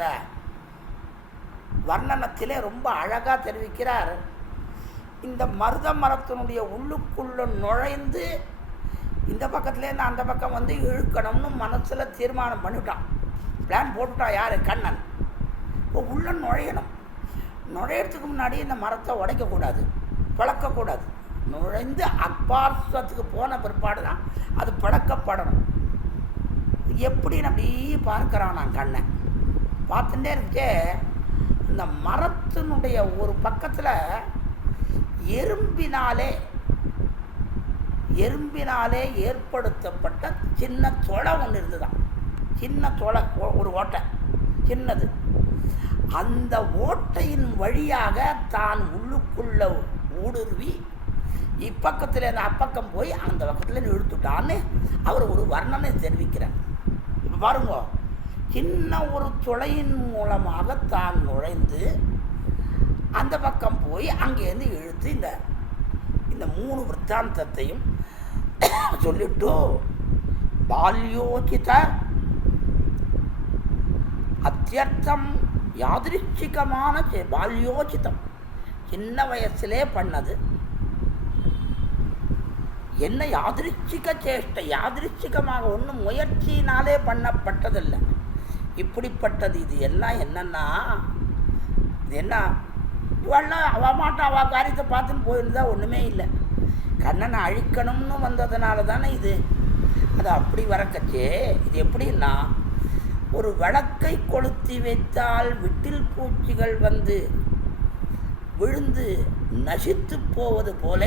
வர்ணனத்திலே ரொம்ப அழகாக தெரிவிக்கிறார். இந்த மருத மரத்தினுடைய உள்ளுக்குள்ள நுழைந்து இந்த பக்கத்துலேருந்து அந்த பக்கம் வந்து இழுக்கணும்னு மனசில் தீர்மானம் பண்ணிவிட்டான், பிளான் போட்டுட்டான். யார்? கண்ணன். இப்போ உள்ள நுழையணும். நுழையிறதுக்கு முன்னாடி இந்த மரத்தை உடைக்கக்கூடாது, பிளக்கக்கூடாது. நுழைந்து அப்பார்த்தத்துக்கு போன பிற்பாடு தான் அது பிளக்கப்படணும். எப்படின்னு அப்படியே பார்க்குறான் நான் கண்ணன். பார்த்துட்டே இருக்கே, இந்த மரத்தினுடைய ஒரு பக்கத்தில் எறும்பினாலே ஏற்படுத்தப்பட்ட சின்ன தொலை ஒன்று இருந்துதான். சின்ன தொலை, ஒரு ஓட்டை சின்னது. அந்த ஓட்டையின் வழியாக தான் உள்ளுக்குள்ள ஊடுருவி இப்பக்கத்தில் அந்த அப்பக்கம் போய் அந்த பக்கத்தில் இழுத்துட்டான்னு அவர் ஒரு வர்ணனை தெரிவிக்கிறார். இப்போ பாருங்க, சின்ன ஒரு துளையின் மூலமாக தான் நுழைந்து அந்த பக்கம் போய் அங்கேருந்து இழுத்து இந்த 3 விற்த்தாந்தத்தையும் சொல்லிட்டு பால்யோசித அத்தியர்த்தம் யாதிருச்சிகமான பால்யோசிதம், சின்ன வயசிலே பண்ணது என்ன யாதிருச்சிக சேஷ்டை, யாதிருச்சிகமாக ஒன்றும் முயற்சியினாலே பண்ணப்பட்டதில்லை. இப்படிப்பட்டது. இது எல்லாம் என்னன்னா, இது என்ன இவெல்லாம் அவ மாட்டான், அவள் காரியத்தை பார்த்துன்னு போயிருந்தா ஒன்றுமே இல்லை. கண்ணனை அழிக்கணும்னு வந்ததுனால தானே இது. அது அப்படி வரக்கச்சே இது எப்படின்னா, ஒரு விளக்கை கொளுத்தி வைத்தால் விட்டில் பூச்சிகள் வந்து விழுந்து நசித்து போவது போல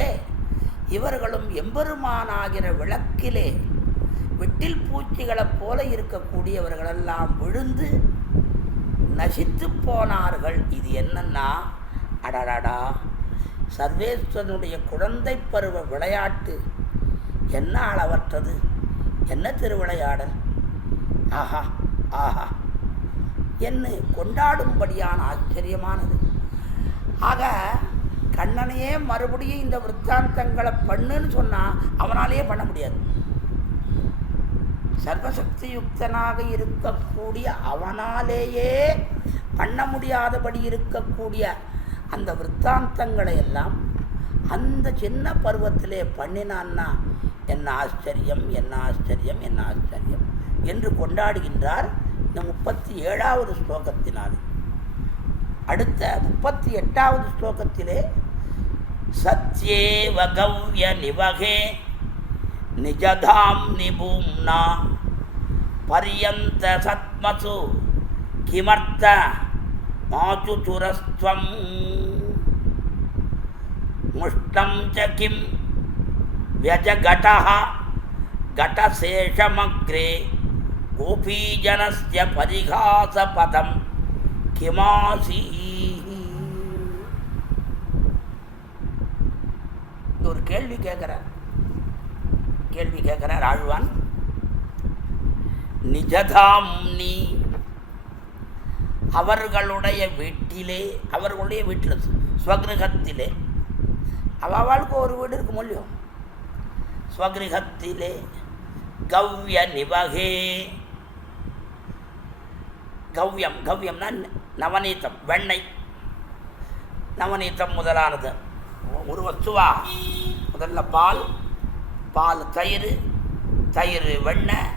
இவர்களும் எம்பெருமானாகிற விளக்கிலே விட்டில் பூச்சிகளைப் போல இருக்கக்கூடியவர்களெல்லாம் விழுந்து நசித்து போனார்கள். இது என்னன்னா, அடடா சர்வேஸ்வரனுடைய குழந்தை பருவ விளையாட்டு என்ன அளவற்றது, என்ன திருவிளையாடல், ஆஹா ஆஹா என்று கொண்டாடும்படியான ஆச்சரியமானது. ஆக கண்ணனையே மறுபடியும் இந்த விற்த்தாந்தங்களை பண்ணுன்னு சொன்னால் அவனாலேயே பண்ண முடியாது. சர்வசக்தி யுக்தனாக இருக்கக்கூடிய அவனாலேயே பண்ண முடியாதபடி இருக்கக்கூடிய அந்த விற்த்தாந்தங்களை எல்லாம் அந்த சின்ன பருவத்திலே பண்ணினான்னா என்ன ஆச்சரியம், என்ன ஆச்சரியம், என்ன ஆச்சரியம் என்று கொண்டாடுகின்றார் இந்த 37வது ஸ்லோகத்தினால். அடுத்த 38வது ஸ்லோகத்திலே சத்யேவ கவ்ய நிவகே நிஜதாம் நிபூம்னா பரியந்த சத்மசு கிமர்த்த மாசுசுரஸ்வம் முஷ்டம் ச கிம் व्यजघटः घटशेषमग्रे गोपीजनस्य परिहासपदं किमासीः. ஒரு கேள்வி கேட்கிறார் ஆழ்வான். நிஜதாம்னி அவர்களுடைய வீட்டிலே, அவர்களுடைய வீட்டில் ஸ்வகிருகத்திலே, அவளுக்கு ஒரு வீடு இருக்கும் இல்லையோ, ஸ்வகிருகத்திலே கவ்ய நிவகே, கவ்யம் கவ்யம்னா நவநீதம், வெண்ணெய், நவநீதம் முதலானது ஒரு வஸ்துவா. முதல்ல பால், பால் தயிர், தயிர் வெண்ணெய்,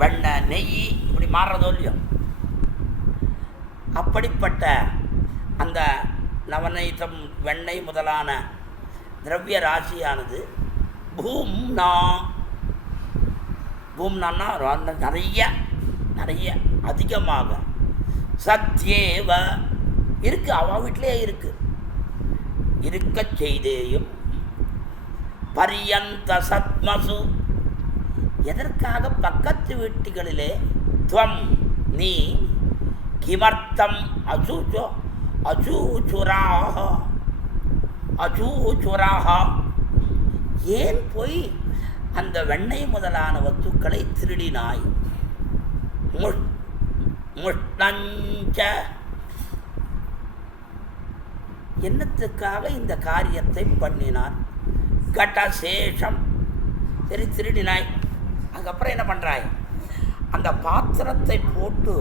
வெண்ணெய் நெய், இப்படி மாறுறதோ இல்லையோ. அப்படிப்பட்ட அந்த நவநீதம் வெண்ணெய் முதலான திரவிய ராசியானது பூம்னா, பூம்னான்னா நிறைய நிறைய அதிகமாக, சத்யேவ இருக்கு, அவன் வீட்டிலே இருக்கு, இருக்க செய்தேயும், பரியந்த சத்மசு எதற்காக பக்கத்து வீட்டுகளிலே, துவம் நீ, கிமர்த்தம் அசூச்சோ அசூச்சுராக, அசூச்சுராக ஏன் போய் அந்த வெண்ணெய் முதலான வஸ்துக்களை திருடினாய், முஷ்டஞ்ச என்னத்துக்காக இந்த காரியத்தை பண்ணினார், கடசேஷம் சரி திருடினாய். அதுக்கப்புறம் என்ன பண்ணுறாய், அந்த பாத்திரத்தை போட்டு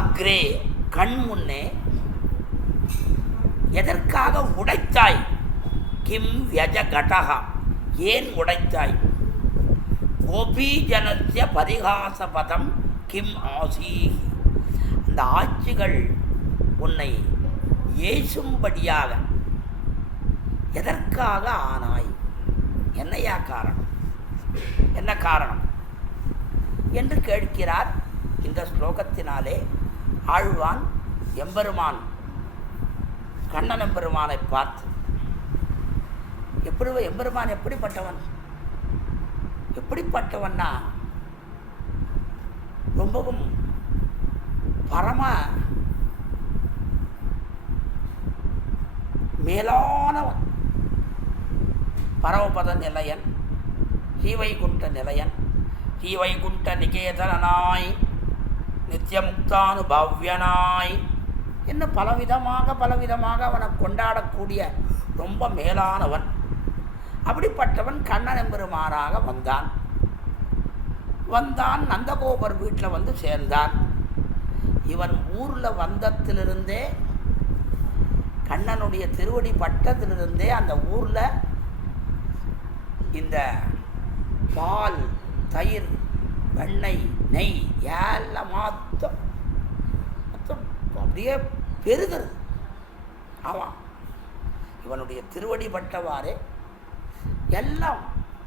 அக்ரே கண் முன்னே எதற்காக உடைத்தாய், கிம் வியஜகடஹ ஏன் உடைத்தாய், கோபீஜனஸ்ய பரிகாசபதம் கிம் ஆசீஹி அந்த ஆட்சிகள் உன்னை ஏசும்படியாக எதற்காக ஆனாய், என்னையா காரணம், என்ன காரணம் என்று கேட்கிறார். இந்த ஸ்லோகத்தினாலே ஆழ்வான் எம்பெருமான் கண்ணன் எம்பெருமானை பார்த்து, எப்படி எம்பெருமான் எப்படிப்பட்டவன், எப்படிப்பட்டவன்னா ரொம்பவும் பரம மேலானவன், பரமபத நிலையன், ஸ்ரீவைகுண்ட நிலையன், ஸ்ரீவைகுண்ட நிகேதனாய், நித்தியமுக்தானுபவ்யனாய் என்ன பலவிதமாக அவனை கொண்டாடக்கூடிய ரொம்ப மேலானவன். அப்படிப்பட்டவன் கண்ணன் எம்பெருமானாக வந்தான். நந்தகோபர் வீட்டில் வந்து சேர்ந்தான். இவன் ஊரில் வந்தத்திலிருந்தே, கண்ணனுடைய திருவடி பட்டத்திலிருந்தே அந்த ஊரில் இந்த பால், தயிர், வெண்ணெய், நெய் எல்லாம் மொத்தம் அப்படியே பெருகிறது. ஆமாம், இவனுடைய திருவடி பட்டவாறே எல்லாம்.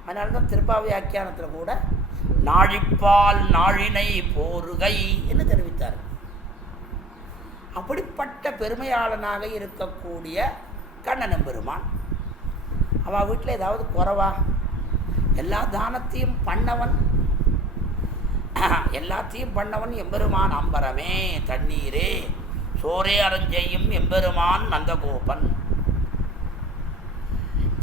அதனால்தான் திருப்பாவியாக்கியானத்தில் கூட நாழிப்பால் நாழினை போருகை என்று தெரிவித்தார். அப்படிப்பட்ட பெருமையாளனாக இருக்கக்கூடிய கண்ணன் பெருமான் அவள் வீட்டில் ஏதாவது குறைவா? எல்லா தானத்தையும் பண்ணவன், எல்லாத்தையும் பண்ணவன் எம்பெருமான் அம்பரமே தண்ணீரே சோரே அரஞ்செய்யும் எம்பெருமான் நந்தகோபன்.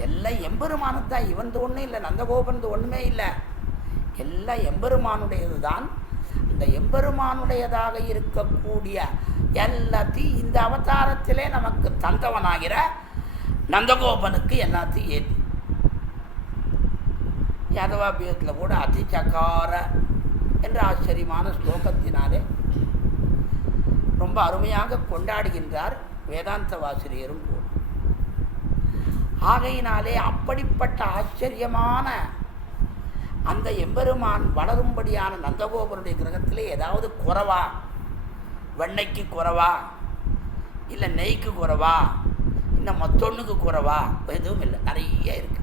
எல்லாம் எம்பெருமானத்தான். இவன் ஒன்றும் இல்லை, நந்தகோபன் ஒன்றுமே இல்லை, எல்லாம் எம்பெருமானுடையது தான். அந்த எம்பெருமானுடையதாக இருக்கக்கூடிய எல்லாத்தையும் இந்த அவதாரத்திலே நமக்கு தந்தவனாகிற நந்தகோபனுக்கு எல்லாத்தையும் ஏற்றி யாதவாபியத்தில் கூட அதிசகார என்ற ஆச்சரியமான ஸ்லோகத்தினாலே ரொம்ப அருமையாக கொண்டாடுகின்றார் வேதாந்த வாசிரியரும் கூட. ஆகையினாலே அப்படிப்பட்ட ஆச்சரியமான அந்த எம்பெருமான் வளரும்படியான நந்தகோபனுடைய கிரகத்திலே ஏதாவது குறைவா? வெண்ணெய்க்கு குறைவா, இல்லை நெய்க்கு குறைவா, இல்லை மத்தொன்னுக்கு குறைவா? எதுவும் இல்லை, நிறைய இருக்கு,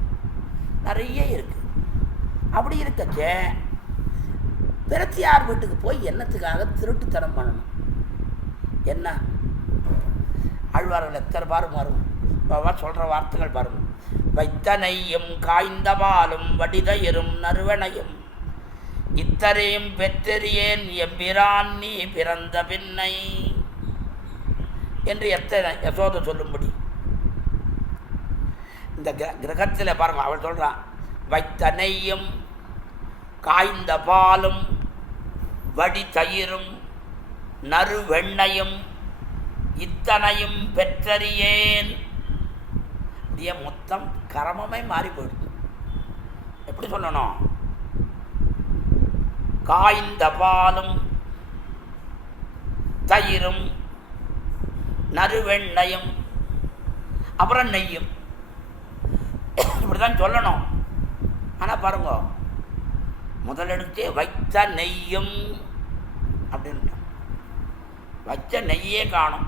நிறைய இருக்கு. அப்படி இருக்கச்சே பிரத்தியார் வீட்டுக்கு போய் என்னத்துக்காக திருட்டுத்தனம் பண்ணணும்? என்ன ஆழ்வார்கள் எத்தனை பாரும் வரும் சொல்கிற வார்த்தைகள் பாருங்க. வைத்தனையும் காய்ந்த பாலும் வடிதயரும் நறுவனையும் இத்தரையும் பெற்றறியேன் எம்பிரான் நீ பிறந்த பின்னை என்று எத்தனை யசோதை சொல்லும்படி இந்த கிரகத்தில் பாருங்க. அவள் சொல்கிறான், வைத்தனையும் காய்ந்த பாலும் வடி தயிரும் நறுவெண்ணையும் இத்தனையும் பெற்றறியேன். அப்படியே மொத்தம் கரமமே மாறி போயிடுது. எப்படி சொல்லணும்? காய்ந்த பாலும் தயிரும் நறுவெண்ணையும் அப்புறம் நெய்யும், இப்படிதான் சொல்லணும். ஆனால் பாருங்க, முதலெடுத்தே வைத்த நெய்யும் அப்படின்ட்டு வச்ச நெய்யே காணும்.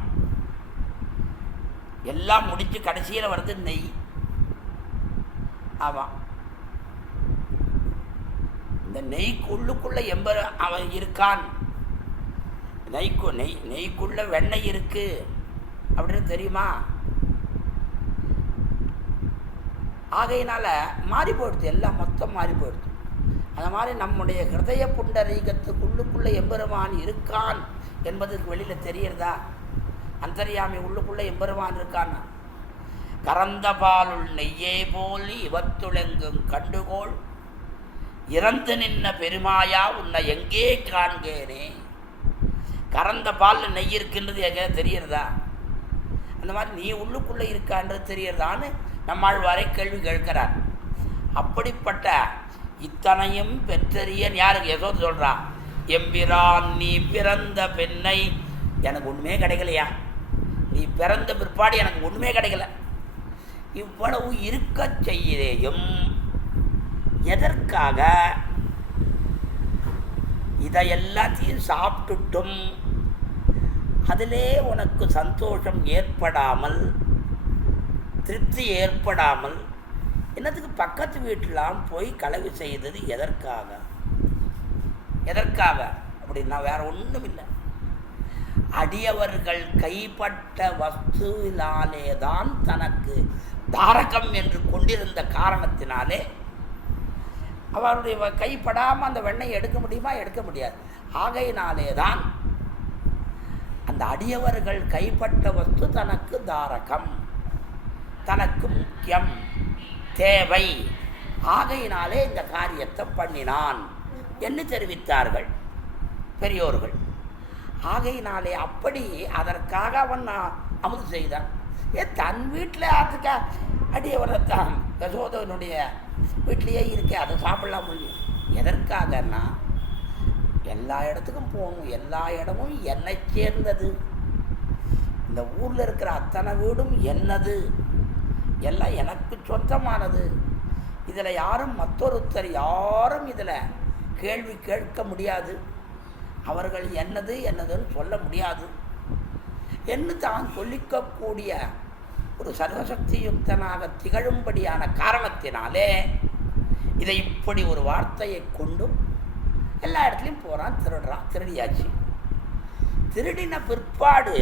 எல்லாம் முடிச்சு கடைசியில் வருது நெய். ஆமாம், இந்த நெய்க்குள்ளுக்குள்ள அவன் இருக்கான். நெய்க்குள்ள வெண்ணெய் இருக்கு அப்படின்னு தெரியுமா? ஆகையினால மாறி போயிடுது, எல்லாம் மொத்தம் மாறி போயிடுது. அந்த மாதிரி நம்முடைய ஹிருதய புண்டரீகத்துக்குள்ளுக்குள்ள எம்பெருமான் இருக்கான் என்பதுக்கு வெளியில் தெரியறதா? அந்தர்யாமி உள்ளுக்குள்ளே எம்பெருமான் இருக்கான்னா. கறந்த பாலுள் நெய்யே போலி இவத்துளெங்கும் கண்டுகோள் இறந்து நின்ன பெருமாயா உன்னை எங்கே காண்கேனே. கறந்த பாலில் நெய் இருக்குன்றது எங்கே தெரியறதா? அந்த மாதிரி நீ உள்ளுக்குள்ளே இருக்கான்றது தெரியறதான்னு நம்மாழ்வாரை கேள்வி கேட்கிறார். அப்படிப்பட்ட இத்தனையும் பெற்றறியன் யாருக்கு? யசோதை சொல்றா, எம்பிரான் நீ பிறந்த பெண்ணை எனக்கு ஒன்றுமே கிடைக்கலையா? நீ பிறந்த பிற்பாடு எனக்கு ஒன்றுமே கிடைக்கல. இவ்வளவு இருக்க செய்யறேயும் எதற்காக? இதை எல்லாத்தையும் சாப்பிட்டுட்டும் அதிலே உனக்கு சந்தோஷம் ஏற்படாமல், திருப்தி ஏற்படாமல் என்னத்துக்கு பக்கத்து வீட்டிலாம் போய் கலவி செய்தது எதற்காக? எதற்காக அப்படின்னா வேற ஒன்றும் இல்லை. அடியவர்கள் கைப்பட்ட வஸ்துவினாலே தான் தனக்கு தாரகம் என்று கொண்டிருந்த காரணத்தினாலே அவருடைய கைப்படாமல் அந்த வெண்ணெய் எடுக்க முடியுமா? எடுக்க முடியாது. ஆகையினாலே தான் அந்த அடியவர்கள் கைப்பட்ட வஸ்து தனக்கு தாரகம், தனக்கு முக்கியம், தேவை. ஆகையினாலே இந்த காரியத்தை பண்ணினான் என்று தெரிவித்தார்கள் பெரியோர்கள். ஆகையினாலே அப்படி அதற்காக அவன் அமுது செய்தான். தன் வீட்டில் அதுக்கு அடியவரைத்தான் யசோதனுடைய வீட்டிலேயே இருக்கே, அதை சாப்பிடலாம் முடியும். எதற்காகன்னா எல்லா இடத்துக்கும் போகணும், எல்லா இடமும் என்னை சேர்ந்தது, இந்த ஊரில் இருக்கிற அத்தனை வீடும் என்னது, எல்லாம் எனக்கு சொந்தமானது. இதில் யாரும் மற்றொருத்தர் யாரும் இதில் கேள்வி கேட்க முடியாது, அவர்கள் என்னது என்னதுன்னு சொல்ல முடியாது என்று தான் சொல்லிக்கக்கூடிய ஒரு சர்வசக்தி யுக்தனாக திகழும்படியான காரணத்தினாலே இதை இப்படி ஒரு வார்த்தையை கொண்டும் எல்லா இடத்துலையும் போகிறான், திருடுறான். திருடியாச்சு. திருடின பிற்பாடு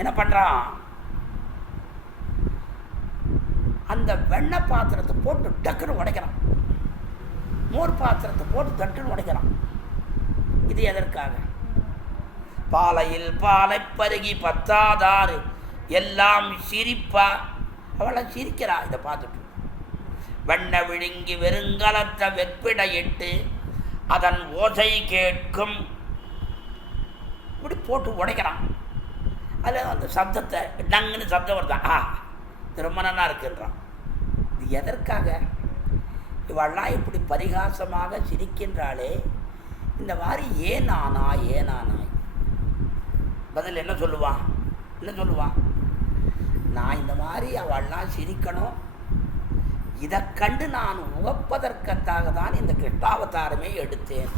என்ன பண்ணுறான், அந்த வெண்ணெய் பாத்திரத்தை போட்டு டக்குன்னு உடைக்கிறான், மோர் பாத்திரத்தை போட்டு தட்டுன்னு உடைக்கிறான். இது எதற்காக? பாலையில் பாலை பருகி பத்தாதாறு எல்லாம் சிரிப்பா. அவளை சிரிக்கிறா இதை பார்த்துட்டு. வெண்ண விழுங்கி வெறுங்கலத்த வெப்பிடையிட்டு அதன் ஓசை கேட்கும். இப்படி போட்டு உடைக்கிறான். அதில் அந்த சப்தத்தை டங்குன்னு சப்தம் வருதான். ரொம்ப நல்லா இருக்குன்றான். இது எதற்காக? இவெல்லாம் இப்படி பரிகாசமாக சிரிக்கின்றாளே, இந்த மாதிரி ஏனானாய். பதில் என்ன சொல்லுவான்? நான் இந்த மாதிரி அவள்லாம் சிரிக்கணும், இதை கண்டு நான் உகப்பதற்கத்தாக தான் இந்த கிருஷ்ணாவதாரமே எடுத்தேன்.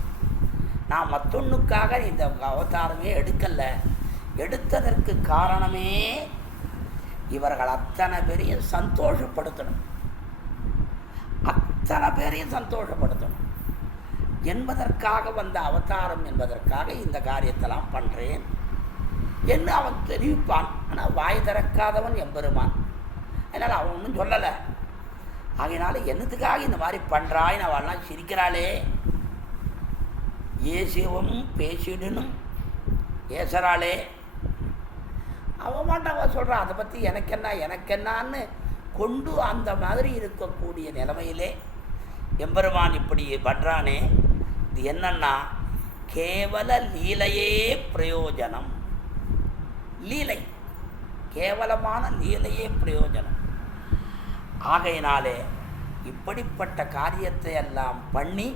நான் மற்றொன்னுக்காக இந்த அவதாரமே எடுக்கலை. எடுத்ததற்கு காரணமே இவர்கள் அத்தனை பேரையும் சந்தோஷப்படுத்தணும் என்பதற்காக வந்த அவதாரம் என்பதற்காக இந்த காரியத்தெல்லாம் பண்ணுறேன் என்று அவன் தெரிவிப்பான். ஆனால் வாய் திறக்காதவன் எம்பெருமான். அதனால் அவன் ஒன்றும் சொல்லலை. ஆகையினால என்னத்துக்காக இந்த மாதிரி பண்ணுறாயின்னு அவள்லாம் சிரிக்கிறாளே. ஏசியவும் பேசிடணும் ஏசறாளே. அவன் மாட்டான் சொல்கிறான், அதை பற்றி எனக்கென்னான்னு கொண்டு அந்த மாதிரி இருக்கக்கூடிய நிலைமையிலே எம்பெருமான் இப்படி பண்ணுறானே. இது என்னன்னா கேவல லீலையே பிரயோஜனம். லீலை, கேவலமான லீலையே பிரயோஜனம். ஆகையினாலே இப்படிப்பட்ட காரியத்தை எல்லாம் பண்ணி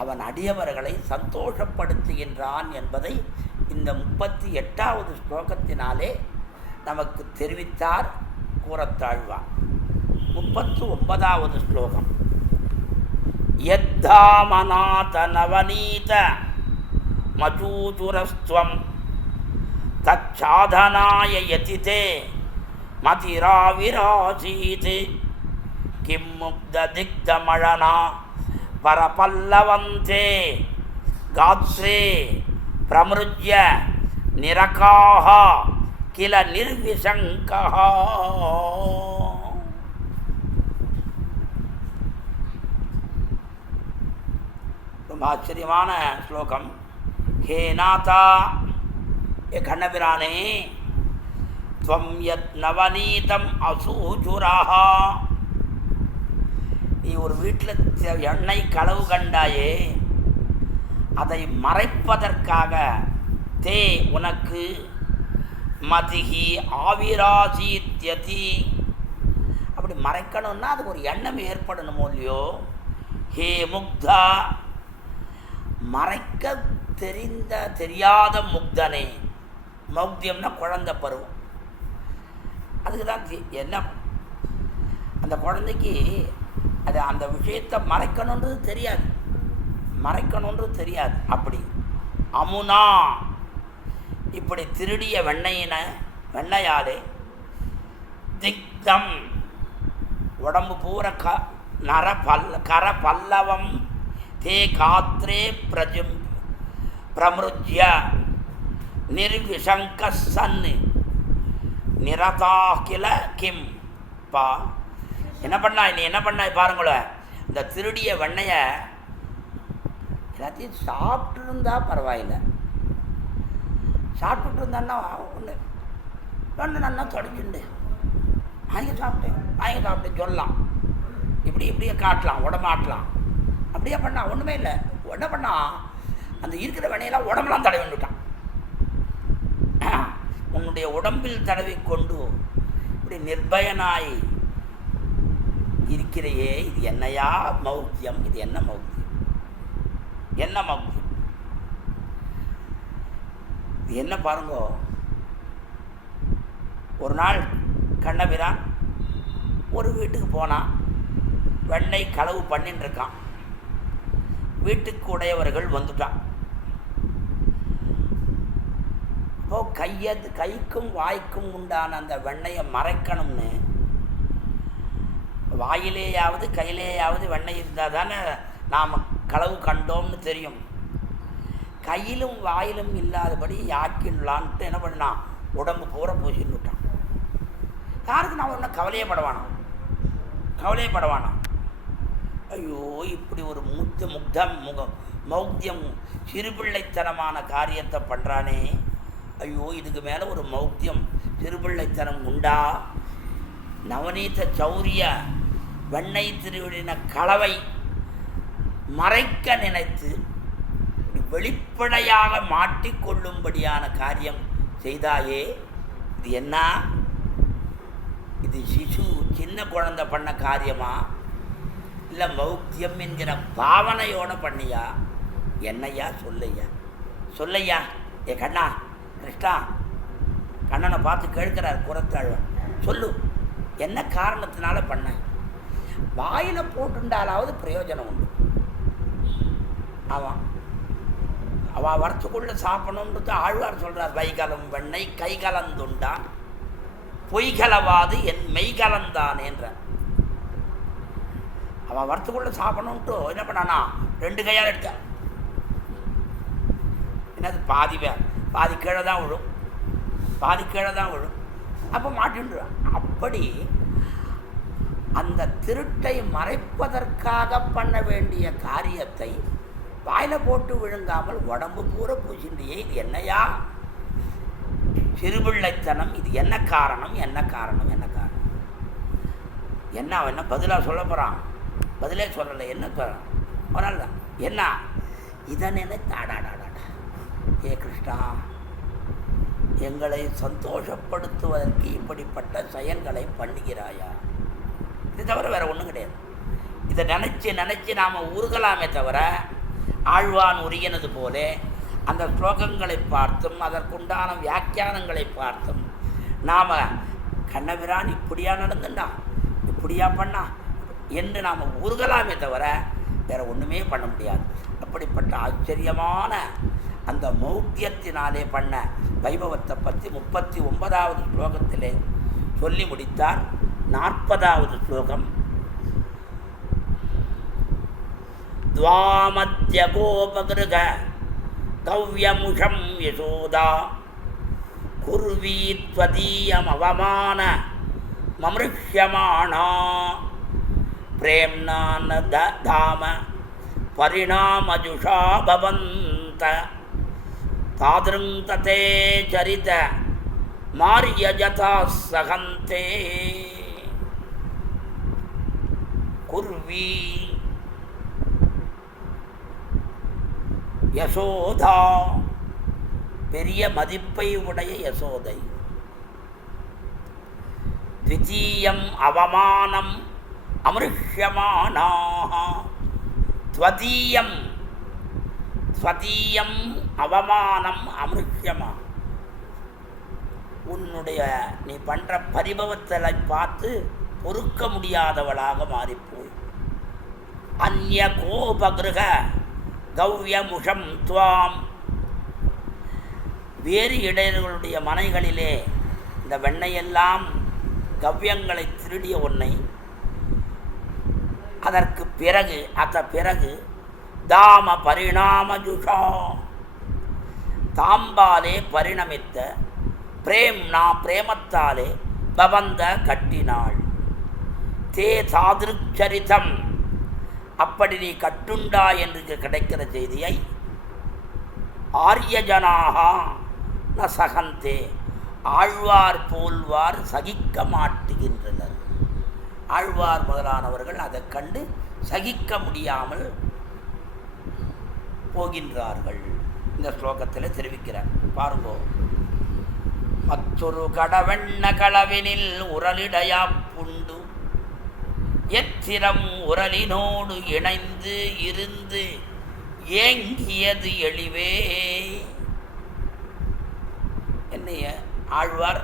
அவன் அடியவர்களை சந்தோஷப்படுத்துகின்றான் என்பதை இந்த 38வது ஸ்லோகத்தினாலே நமக்கு தெரிவித்தார் கூறத்தாழ்வார். 39வது ஸ்லோகம். யத்தாமநாத நவநீத மச்சூச்சுரஸ்துவம் தச்சாதனாய யதிதே மதிராவிராசீத் கிம் முக்ததிக்தமழனா பரபல்லவந்தே காத்ரே பிரமிருஜ்ய நிரகாஹ கில நிர்விசங்கஹ. ரொம்ப ஆச்சரியமான ஸ்லோகம். ஹே நாதா, ஏ கண்ணபிரானே, त्वं यत् நவநீதம் அசூச்சுராஹ, நீ ஒரு வீட்டில் எண்ணெய் களவு கண்டாயே, அதை மறைப்பதற்காக தே உனக்கு மதிஹி ஆவிராசீத்யதி, அப்படி மறைக்கணும்னா அதுக்கு ஒரு எண்ணம் ஏற்படணுமோ இல்லையோ. ஹே முக்தா, மறைக்க தெரியாத முக்தனே. மௌக்தியம்னா குழந்தை பருவம். அதுக்கு தான் என்ன, அந்த குழந்தைக்கு அது அந்த விஷயத்தை மறைக்கணுன்றது தெரியாது. அப்படி அமுனா, இப்படி திருடிய வெண்ணையாலே திக்தம், உடம்பு பூரா கர பல்லவம் தே காத்ரே பிரமிருஜ்ய நிர்விசங்க சன்னு நிரதாகில கிம். பா என்ன பண்ணாய், நீ என்ன பண்ணாய் பாருங்களேன். இந்த திருடிய வெண்ணையை எல்லாத்தையும் சாப்பிட்டு இருந்தா பரவாயில்லை. சாப்பிட்டுட்டு இருந்தான்னா ஒன்று நல்லா தொடங்கிண்டு வாங்கி சாப்பிட்டேன் சொல்லலாம். இப்படியே காட்டலாம், உடம்பாட்டலாம். அப்படியே பண்ணா ஒன்றுமே இல்லை. என்ன பண்ணா, அந்த இருக்கிற வெண்ணையெல்லாம் உடம்புலாம் தடவி வந்துட்டான். உன்னுடைய உடம்பில் தடவி கொண்டு இப்படி நிர்பயனாய் இருக்கிறையே, இது என்னையா மௌக்கியம்? இது என்ன மௌக்கியம்? இது என்ன பாருங்கோ. ஒரு நாள் கண்ணபிரான் ஒரு வீட்டுக்கு போனான். வெண்ணெய் களவு பண்ணின்னு இருக்கான். வீட்டுக்கு உடையவர்கள் வந்துட்டான். இப்போது கைக்கும் வாய்க்கும் உண்டான அந்த வெண்ணெயை மறைக்கணும்னு வாயிலேயாவது கையிலேயாவது வெண்ணெய் இருந்தால் தானே நாம் களவு கண்டோம்னு தெரியும். கையிலும் வாயிலும் இல்லாதபடி ஆக்கிடலான்ட்டு என்ன பண்ணான், உடம்பு பூரா பூசின்னு விட்டான். யாருக்கு நான் ஒன்றும் கவலையப்படவானாம். ஐயோ, இப்படி ஒரு மௌத்தியம் சிறுபிள்ளைத்தனமான காரியத்தை பண்ணுறானே, ஐயோ இதுக்கு மேலே ஒரு மௌத்தியம் சிறுபிள்ளைத்தனம் உண்டா? நவநீத சௌரிய வெண்ணெய் திருவிழின களவை மறைக்க நினைத்து வெளிப்படையாக மாட்டிக்கொள்ளும்படியான காரியம் செய்தாயே, இது என்ன? இது சிசு சின்ன குழந்தை பண்ண காரியமா, இல்லை மௌத்தியம் என்கிற பாவனையோடு பண்ணியா? என்னையா சொல்லையா ஏ கண்ணா, கிருஷ்ணா கண்ணனை பார்த்து கேட்கிறார் குரத்தாழ்வன், சொல்லு என்ன காரணத்தினால பண்ண? வாயில் போட்டுண்டாலாவது பிரயோஜனம் உண்டு. அவன் வரத்துக்குள்ளே சாப்பிடணுன்றது ஆழ்வார் சொல்கிறார். வைகலம் வெண்ணெய் கைகலந்துண்டான் பொய்கலவாது என் மெய்கலந்தான் என்ற. அவன் வரத்துக்குள்ளே சாப்பிடணுன்ட்டு என்ன பண்ணானா, 2 கையால் எடுத்தான். என்னது பாதி கீழே தான் விழும், அப்போ மாட்டின்றான். அப்படி அந்த திருட்டை மறைப்பதற்காக பண்ண வேண்டிய காரியத்தை வாயில் போட்டு விழுங்காமல் உடம்பு பூரா பூசிண்டியே, இது என்னையா சிறுபிள்ளைத்தனம்? இது என்ன காரணம்? என்ன அவன் என்ன பதிலாக சொல்ல போகிறான்? பதிலே சொல்லலை. என்ன சொல்கிறான்? அதனால தான் என்ன இதை நினைத்தாடாடாடா, ஏ கிருஷ்ணா, எங்களை சந்தோஷப்படுத்துவதற்கு இப்படிப்பட்ட செயல்களை பண்ணுகிறாயா? இது தவிர வேறு ஒன்றும் கிடையாது. இதை நினச்சி நாம் உருகலாமே தவிர, ஆழ்வான் உரியனது போல அந்த ஸ்லோகங்களை பார்த்தும் அதற்குண்டான வியாக்கியானங்களை பார்த்தும் நாம் கண்ணபிரான் இப்படியா நடந்துட்டான், இப்படியா பண்ணா என்று நாம் உருகலாமே தவிர வேறு ஒன்றுமே பண்ண முடியாது. அப்படிப்பட்ட ஆச்சரியமான அந்த மௌத்தியத்தினாலே பண்ண வைபவத்தை பற்றி 39வது ஸ்லோகத்திலே சொல்லி முடித்தார். 40வது ஸ்லோகம். துவாமத்யகோபகிருக கவ்யமுஷம் யசோதா குர்வீத்வதீயமவமான மமிருஷ்யமாணா பிரேம்னான தாம பரிணாமஜுஷா பவந்த தாத்ருங் ததே சரித மார்யஜதா சகந்தே. குர்வி யசோதா, பெரிய மதிப்பை உடைய யசோதை. த்விதீயம் அவமானம் அமிருஷ்யமானாஹ. ஸ்வதீயம் அவமானம் அமிருஷ்யமா. உன்னுடைய நீ பண்ணுற பரிபவத்தை பார்த்து பொறுக்க முடியாதவளாக மாறிப்போய். அந்நிய கோபகிருக கவ்யமுஷம் துவாம், வேறு இடையர்களுடைய மனைகளிலே இந்த வெண்ணையெல்லாம் கவ்யங்களை திருடிய உன்னை, அதற்கு பிறகு தாம பரிணாமஜுஷா, தாம்பாலே பரிணமித்த பிரேமத்தாலே பவந்த கட்டினாள். தே தாதிருச்சரிதம், அப்படி நீ கட்டுண்டா என்று கிடைக்கிற செய்தியை ஆரியஜனாகா ந சகந்தே, ஆழ்வார் போல்வார் சகிக்க மாட்டுகின்றனர். ஆழ்வார் முதலானவர்கள் அதை கண்டு சகிக்க முடியாமல் போகின்றார்கள். இந்த ஸ்லோகத்தில் தெரிவிக்கிறார். பாருங்கோ. மற்றொரு கடவெண்ண களவினில் உரலிடையா புண்டு எத்திரம் உரலினோடு இணைந்து இருந்து ஏங்கியது எளிவே. என்னைய ஆழ்வார்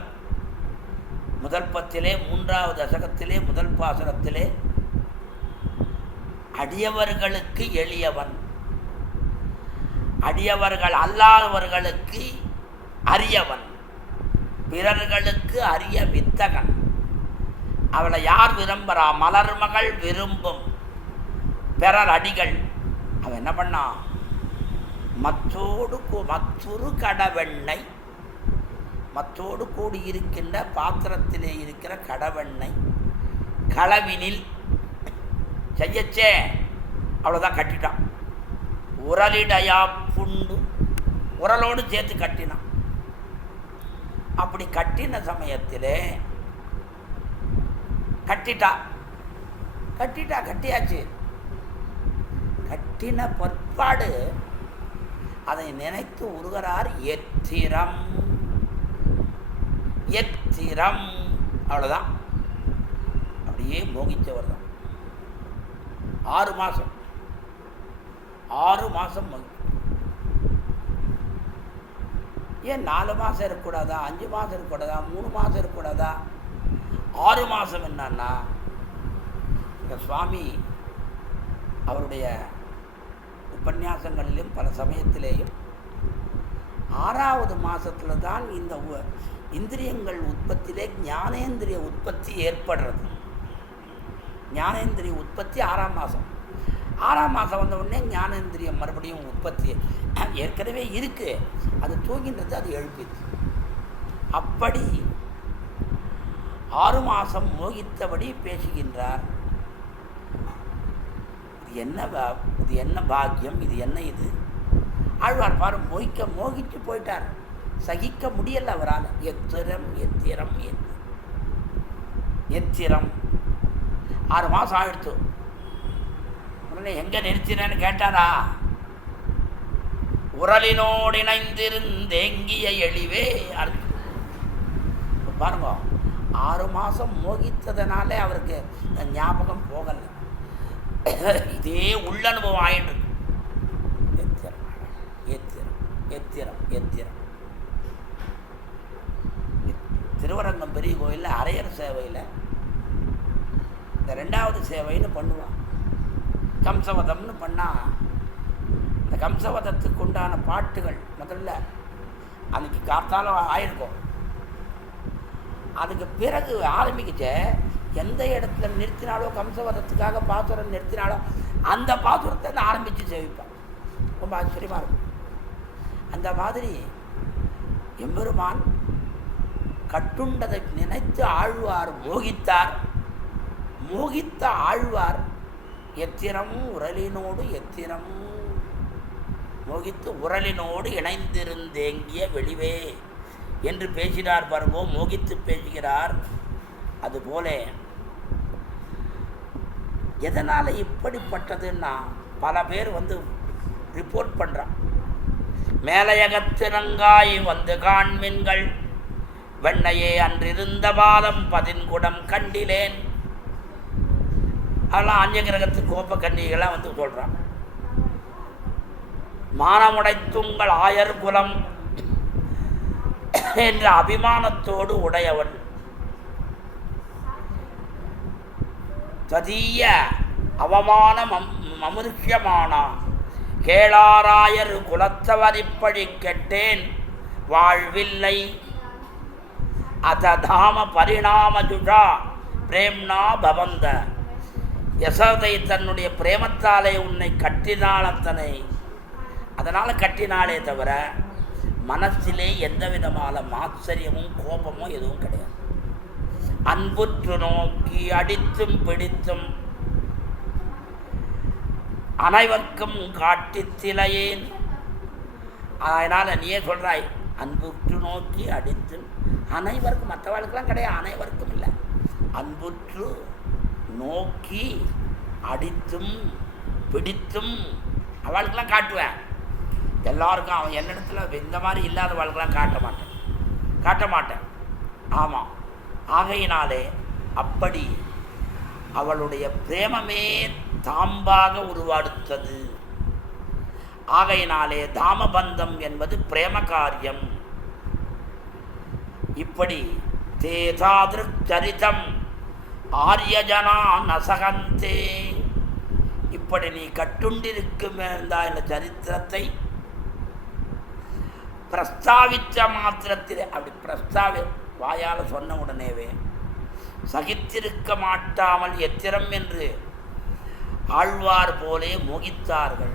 முதல் பத்திலே 3வது தசகத்திலே முதல் பாசனத்திலே அடியவர்களுக்கு எளியவன், அடியவர்கள் அல்லாதவர்களுக்கு அரியவன், பிறர்களுக்கு அரிய வித்தகன். அவளை யார் விரும்புகிறா? மலர்மகள் விரும்பும் பிறர் அடிகள். அவன் என்ன பண்ணான்? மற்றொரு கடவெண்ணெய், மற்றோடு கூடி இருக்கின்ற பாத்திரத்திலே இருக்கிற கடவெண்ணெய் களவினில் செய்யச்சே அவ்வளோதான் கட்டிட்டான். உரலிடையா புண்டு, உரலோடு சேர்த்து கட்டினான். அப்படி கட்டின சமயத்திலே கட்டியாச்சு. கட்டின பற்பாடு அதை நினைத்து உருகிறார். எத்திரம் எத்திரம், அவ்வளோதான். அப்படியே மோகிச்சவர் தான். 6 மாதம் மோகி. ஏன் 4 மாதம் இருக்கக்கூடாதா? 5 மாதம் இருக்கக்கூடாதா? 3 மாதம் இருக்கக்கூடாதா? 6 மாதம் என்னன்னா, இந்த சுவாமி அவருடைய உபன்யாசங்களிலும் பல சமயத்திலேயும் 6வது மாதத்தில் தான் இந்த இந்திரியங்கள் உற்பத்தியிலே ஞானேந்திரிய உற்பத்தி ஏற்படுறது. ஞானேந்திரிய உற்பத்தி 6ஆம் மாதம். 6ஆம் மாதம் வந்த உடனே ஞானேந்திரியம் மறுபடியும் உற்பத்தி ஏற்கனவே இருக்குது, அது தூங்கின்றது, அது எழுப்பிது. அப்படி 6 மாதம் மோகித்தபடி பேசுகின்றார். இது என்ன பாக்கியம், இது என்ன? இது ஆழ்வார் பாரு, மோகிச்சு போயிட்டார். சகிக்க முடியல அவரால். எத்திரம் 6 மாதம் ஆயிடுத்து. உடனே எங்கே நிறுத்தினேன்னு கேட்டாரா? உரலினோடு இணைந்திருந்தேங்கிய எழிவே. பாருங்க, 6 மாதம் மோகித்ததுனாலே அவருக்கு ஞாபகம் போகலை. இதே உள்ளனுபவம் ஆயிட்டு. எத்திரம் திருவரங்கம் பெரிய கோயிலில் அரையர் சேவையில் இந்த 2வது சேவைன்னு பண்ணுவான். கம்சவதம்னு பண்ணால் இந்த கம்சவதத்துக்கு உண்டான பாட்டுகள் முதல்ல அன்றைக்கி காத்தாலும் ஆயிருக்கும். அதுக்கு பிறகு ஆரம்பிக்கிச்ச எந்த இடத்துல நிறுத்தினாலோ, கம்சவதத்துக்காக பாசுரம் நிறுத்தினாலோ அந்த பாசுரத்தை ஆரம்பித்து சேவிப்பான். ரொம்ப ஆச்சரியமாக இருக்கும். அந்த மாதிரி எம்பெருமான் கட்டுண்டதை நினைத்து ஆழ்வார் மோகித்தார். மோகித்த ஆழ்வார் எத்திரமும் உரலினோடு மோகித்து உரலினோடு இணைந்திருந்தேங்கிய வெளிவே என்று பேசினார். பாருங்கோ, மோகித்து பேசுகிறார். அதுபோல எதனால் இப்படிப்பட்டதுன்னா பல பேர் ரிப்போர்ட் பண்ணுறான். மேலையகத்திறங்காய் வந்து காண்மின்கள் வெண்ணையே அன்றிருந்த பாலம் 10 கண்டிலேன். அதெல்லாம் அஞ்சகிரகத்து கோப்ப கன்னிகளாம் சொல்கிறான். மானமுடைத்துங்கள் ஆயர் குலம் என்ற அபிமானத்தோடு உடையவன் ததீய அவமான மமுருஷ்யமானா கேளாராயர் குலத்தவரிப்படி கெட்டேன் வாழ்வில்லை அததாம பரிணாமஜுஷா பிரேம்னா பவந்த. யசோதை தன்னுடைய பிரேமத்தாலே உன்னை கட்டினாள், அத்தனை அதனால் கட்டினாலே தவிர மனசிலே எந்த விதமான மாச்சரியமும் கோபமும் எதுவும் கிடையாது. அன்புற்று நோக்கி அடித்தும் பிடித்தும் அனைவருக்கும் காட்டித்திலையேன். அதனால் நீயே சொல்கிறாய், அன்புற்று நோக்கி அடித்தும் அனைவருக்கும், மற்றவர்களுக்கெல்லாம் கிடையாது, அனைவருக்கும் இல்லை. அன்புற்று நோக்கி அடித்தும் பிடித்தும் அவளுக்கெல்லாம் காட்டுவேன். எல்லாருக்கும் அவன் என்னிடத்துல இந்த மாதிரி இல்லாத வாழ்க்கெல்லாம் காட்ட மாட்டேன். ஆமாம், ஆகையினாலே அப்படி அவளுடைய பிரேமமே தாம்பாக உருவாடுத்தது. ஆகையினாலே தாமபந்தம் என்பது பிரேம காரியம். இப்படி தேதாதிருக் சரிதம் ஆரியஜனா நசகந்தே. இப்படி நீ கட்டுண்டிருக்கும் இந்த சரித்திரத்தை பிரஸ்தாவித்த மாத்திரத்திலே அப்படி வாயால் சொன்ன உடனேவே சகித்திருக்க மாட்டாமல் எத்திரம் என்று ஆழ்வார் போலே மோகித்தார்கள்.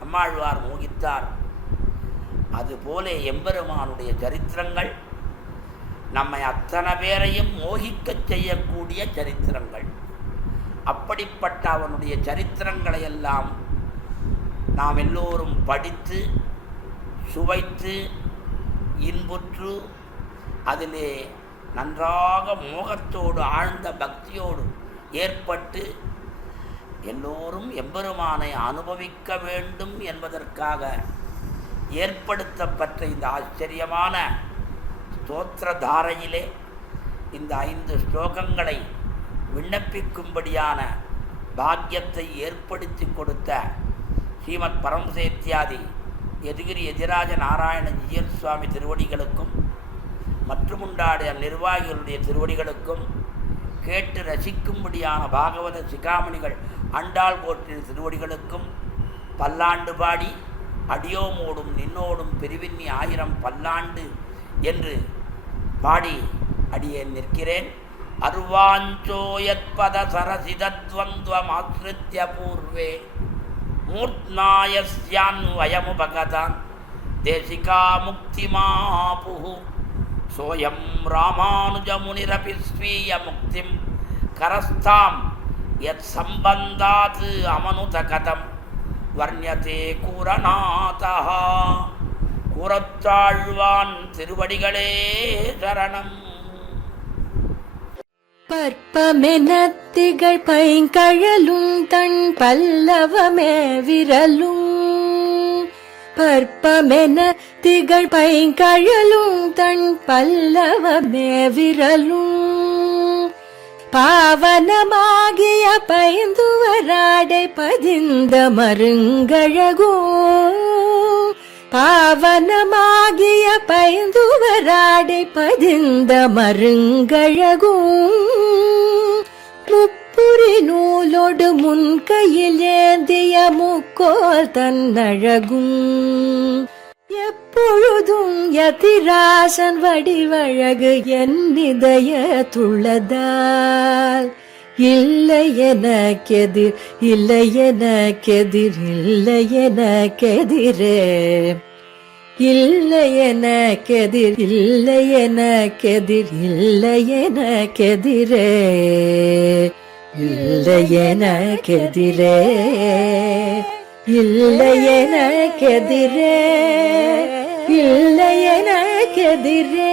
நம்மாழ்வார் மோகித்தார். அதுபோலே எம்பெருமானுடைய சரித்திரங்கள் நம்மை அத்தனை பேரையும் மோகிக்கச் செய்யக்கூடிய சரித்திரங்கள். அப்படிப்பட்ட அவனுடைய சரித்திரங்களை எல்லாம் நாம் எல்லோரும் படித்து சுவைத்து இன்புற்று அதிலே நன்றாக மோகத்தோடு ஆழ்ந்த பக்தியோடு ஏற்பட்டு எல்லோரும் எம்பெருமானை அனுபவிக்க வேண்டும் என்பதற்காக ஏற்படுத்தப்பட்ட இந்த ஆச்சரியமான ஸ்தோத்திர தாரையிலே இந்த 5 ஸ்லோகங்களை விண்ணப்பிக்கும்படியான பாக்கியத்தை ஏற்படுத்தி கொடுத்த ஸ்ரீமத் பரமசேத்தியாதி யதுகிரி யதிராஜ நாராயண ஜீயர் சுவாமி திருவடிகளுக்கும் மற்றும் உண்டாடைய நிர்வாகிகளுடைய திருவடிகளுக்கும் கேட்டு ரசிக்கும்படியான பாகவத சிகாமணிகள் அண்டாள் போற்றிய திருவடிகளுக்கும் பல்லாண்டு பாடி அடியோமோடும் நின்னோடும் பெருவின்னி 1000 பல்லாண்டு என்று பாடி அடியேன் நிற்கிறேன். அர்வாஞ்சோயத்பத சரசிதத்வந்த்வமாஸ்ருத்ய பூர்வே மூர்த்நாயஸ்யான்வயமுபகதான் தேசிகா முக்திமாபுஹு சோயம் ராமானுஜமுனிரபி ஸ்வீய முக்திம் கரஸ்தாம் யத் சம்பந்தாத் அமனுதகதம் வர்ணியதே கூரநாதஹ. கூரத்தாழ்வான் திருவடிகளே சரணம். பற்பமெனத்திகள் பைங்கழலும் தன் பல்லவமே விரலும். பற்பமென திகழ் பைங்கழலும் தன் பல்லவமே விரலும். பாவனமாகிய பைந்துவராடை பதிந்த மருங்கழகோ. பாவனமாகிய பைந்துவராடை பதிந்த மருங்கழகும். முப்புரி நூலோடு முன்கையில் ஏந்திய முக்கோல் தன்னழகும். எப்பொழுதும் யதிராசன் வடிவழகு என் இதயத்துள்ளதால் இல்லை எனக்கெதிர் இல்லை எனக்கெதிர் இல்லை எனக்கெதிரே. இல்லை எனக்கெதிர் இல்லை எனக்கெதிர் இல்லை எனக்கெதிரே. இல்லை எனக்கெதிரே இல்லை எனக்கெதிரே இல்லை எனக்கெதிரே.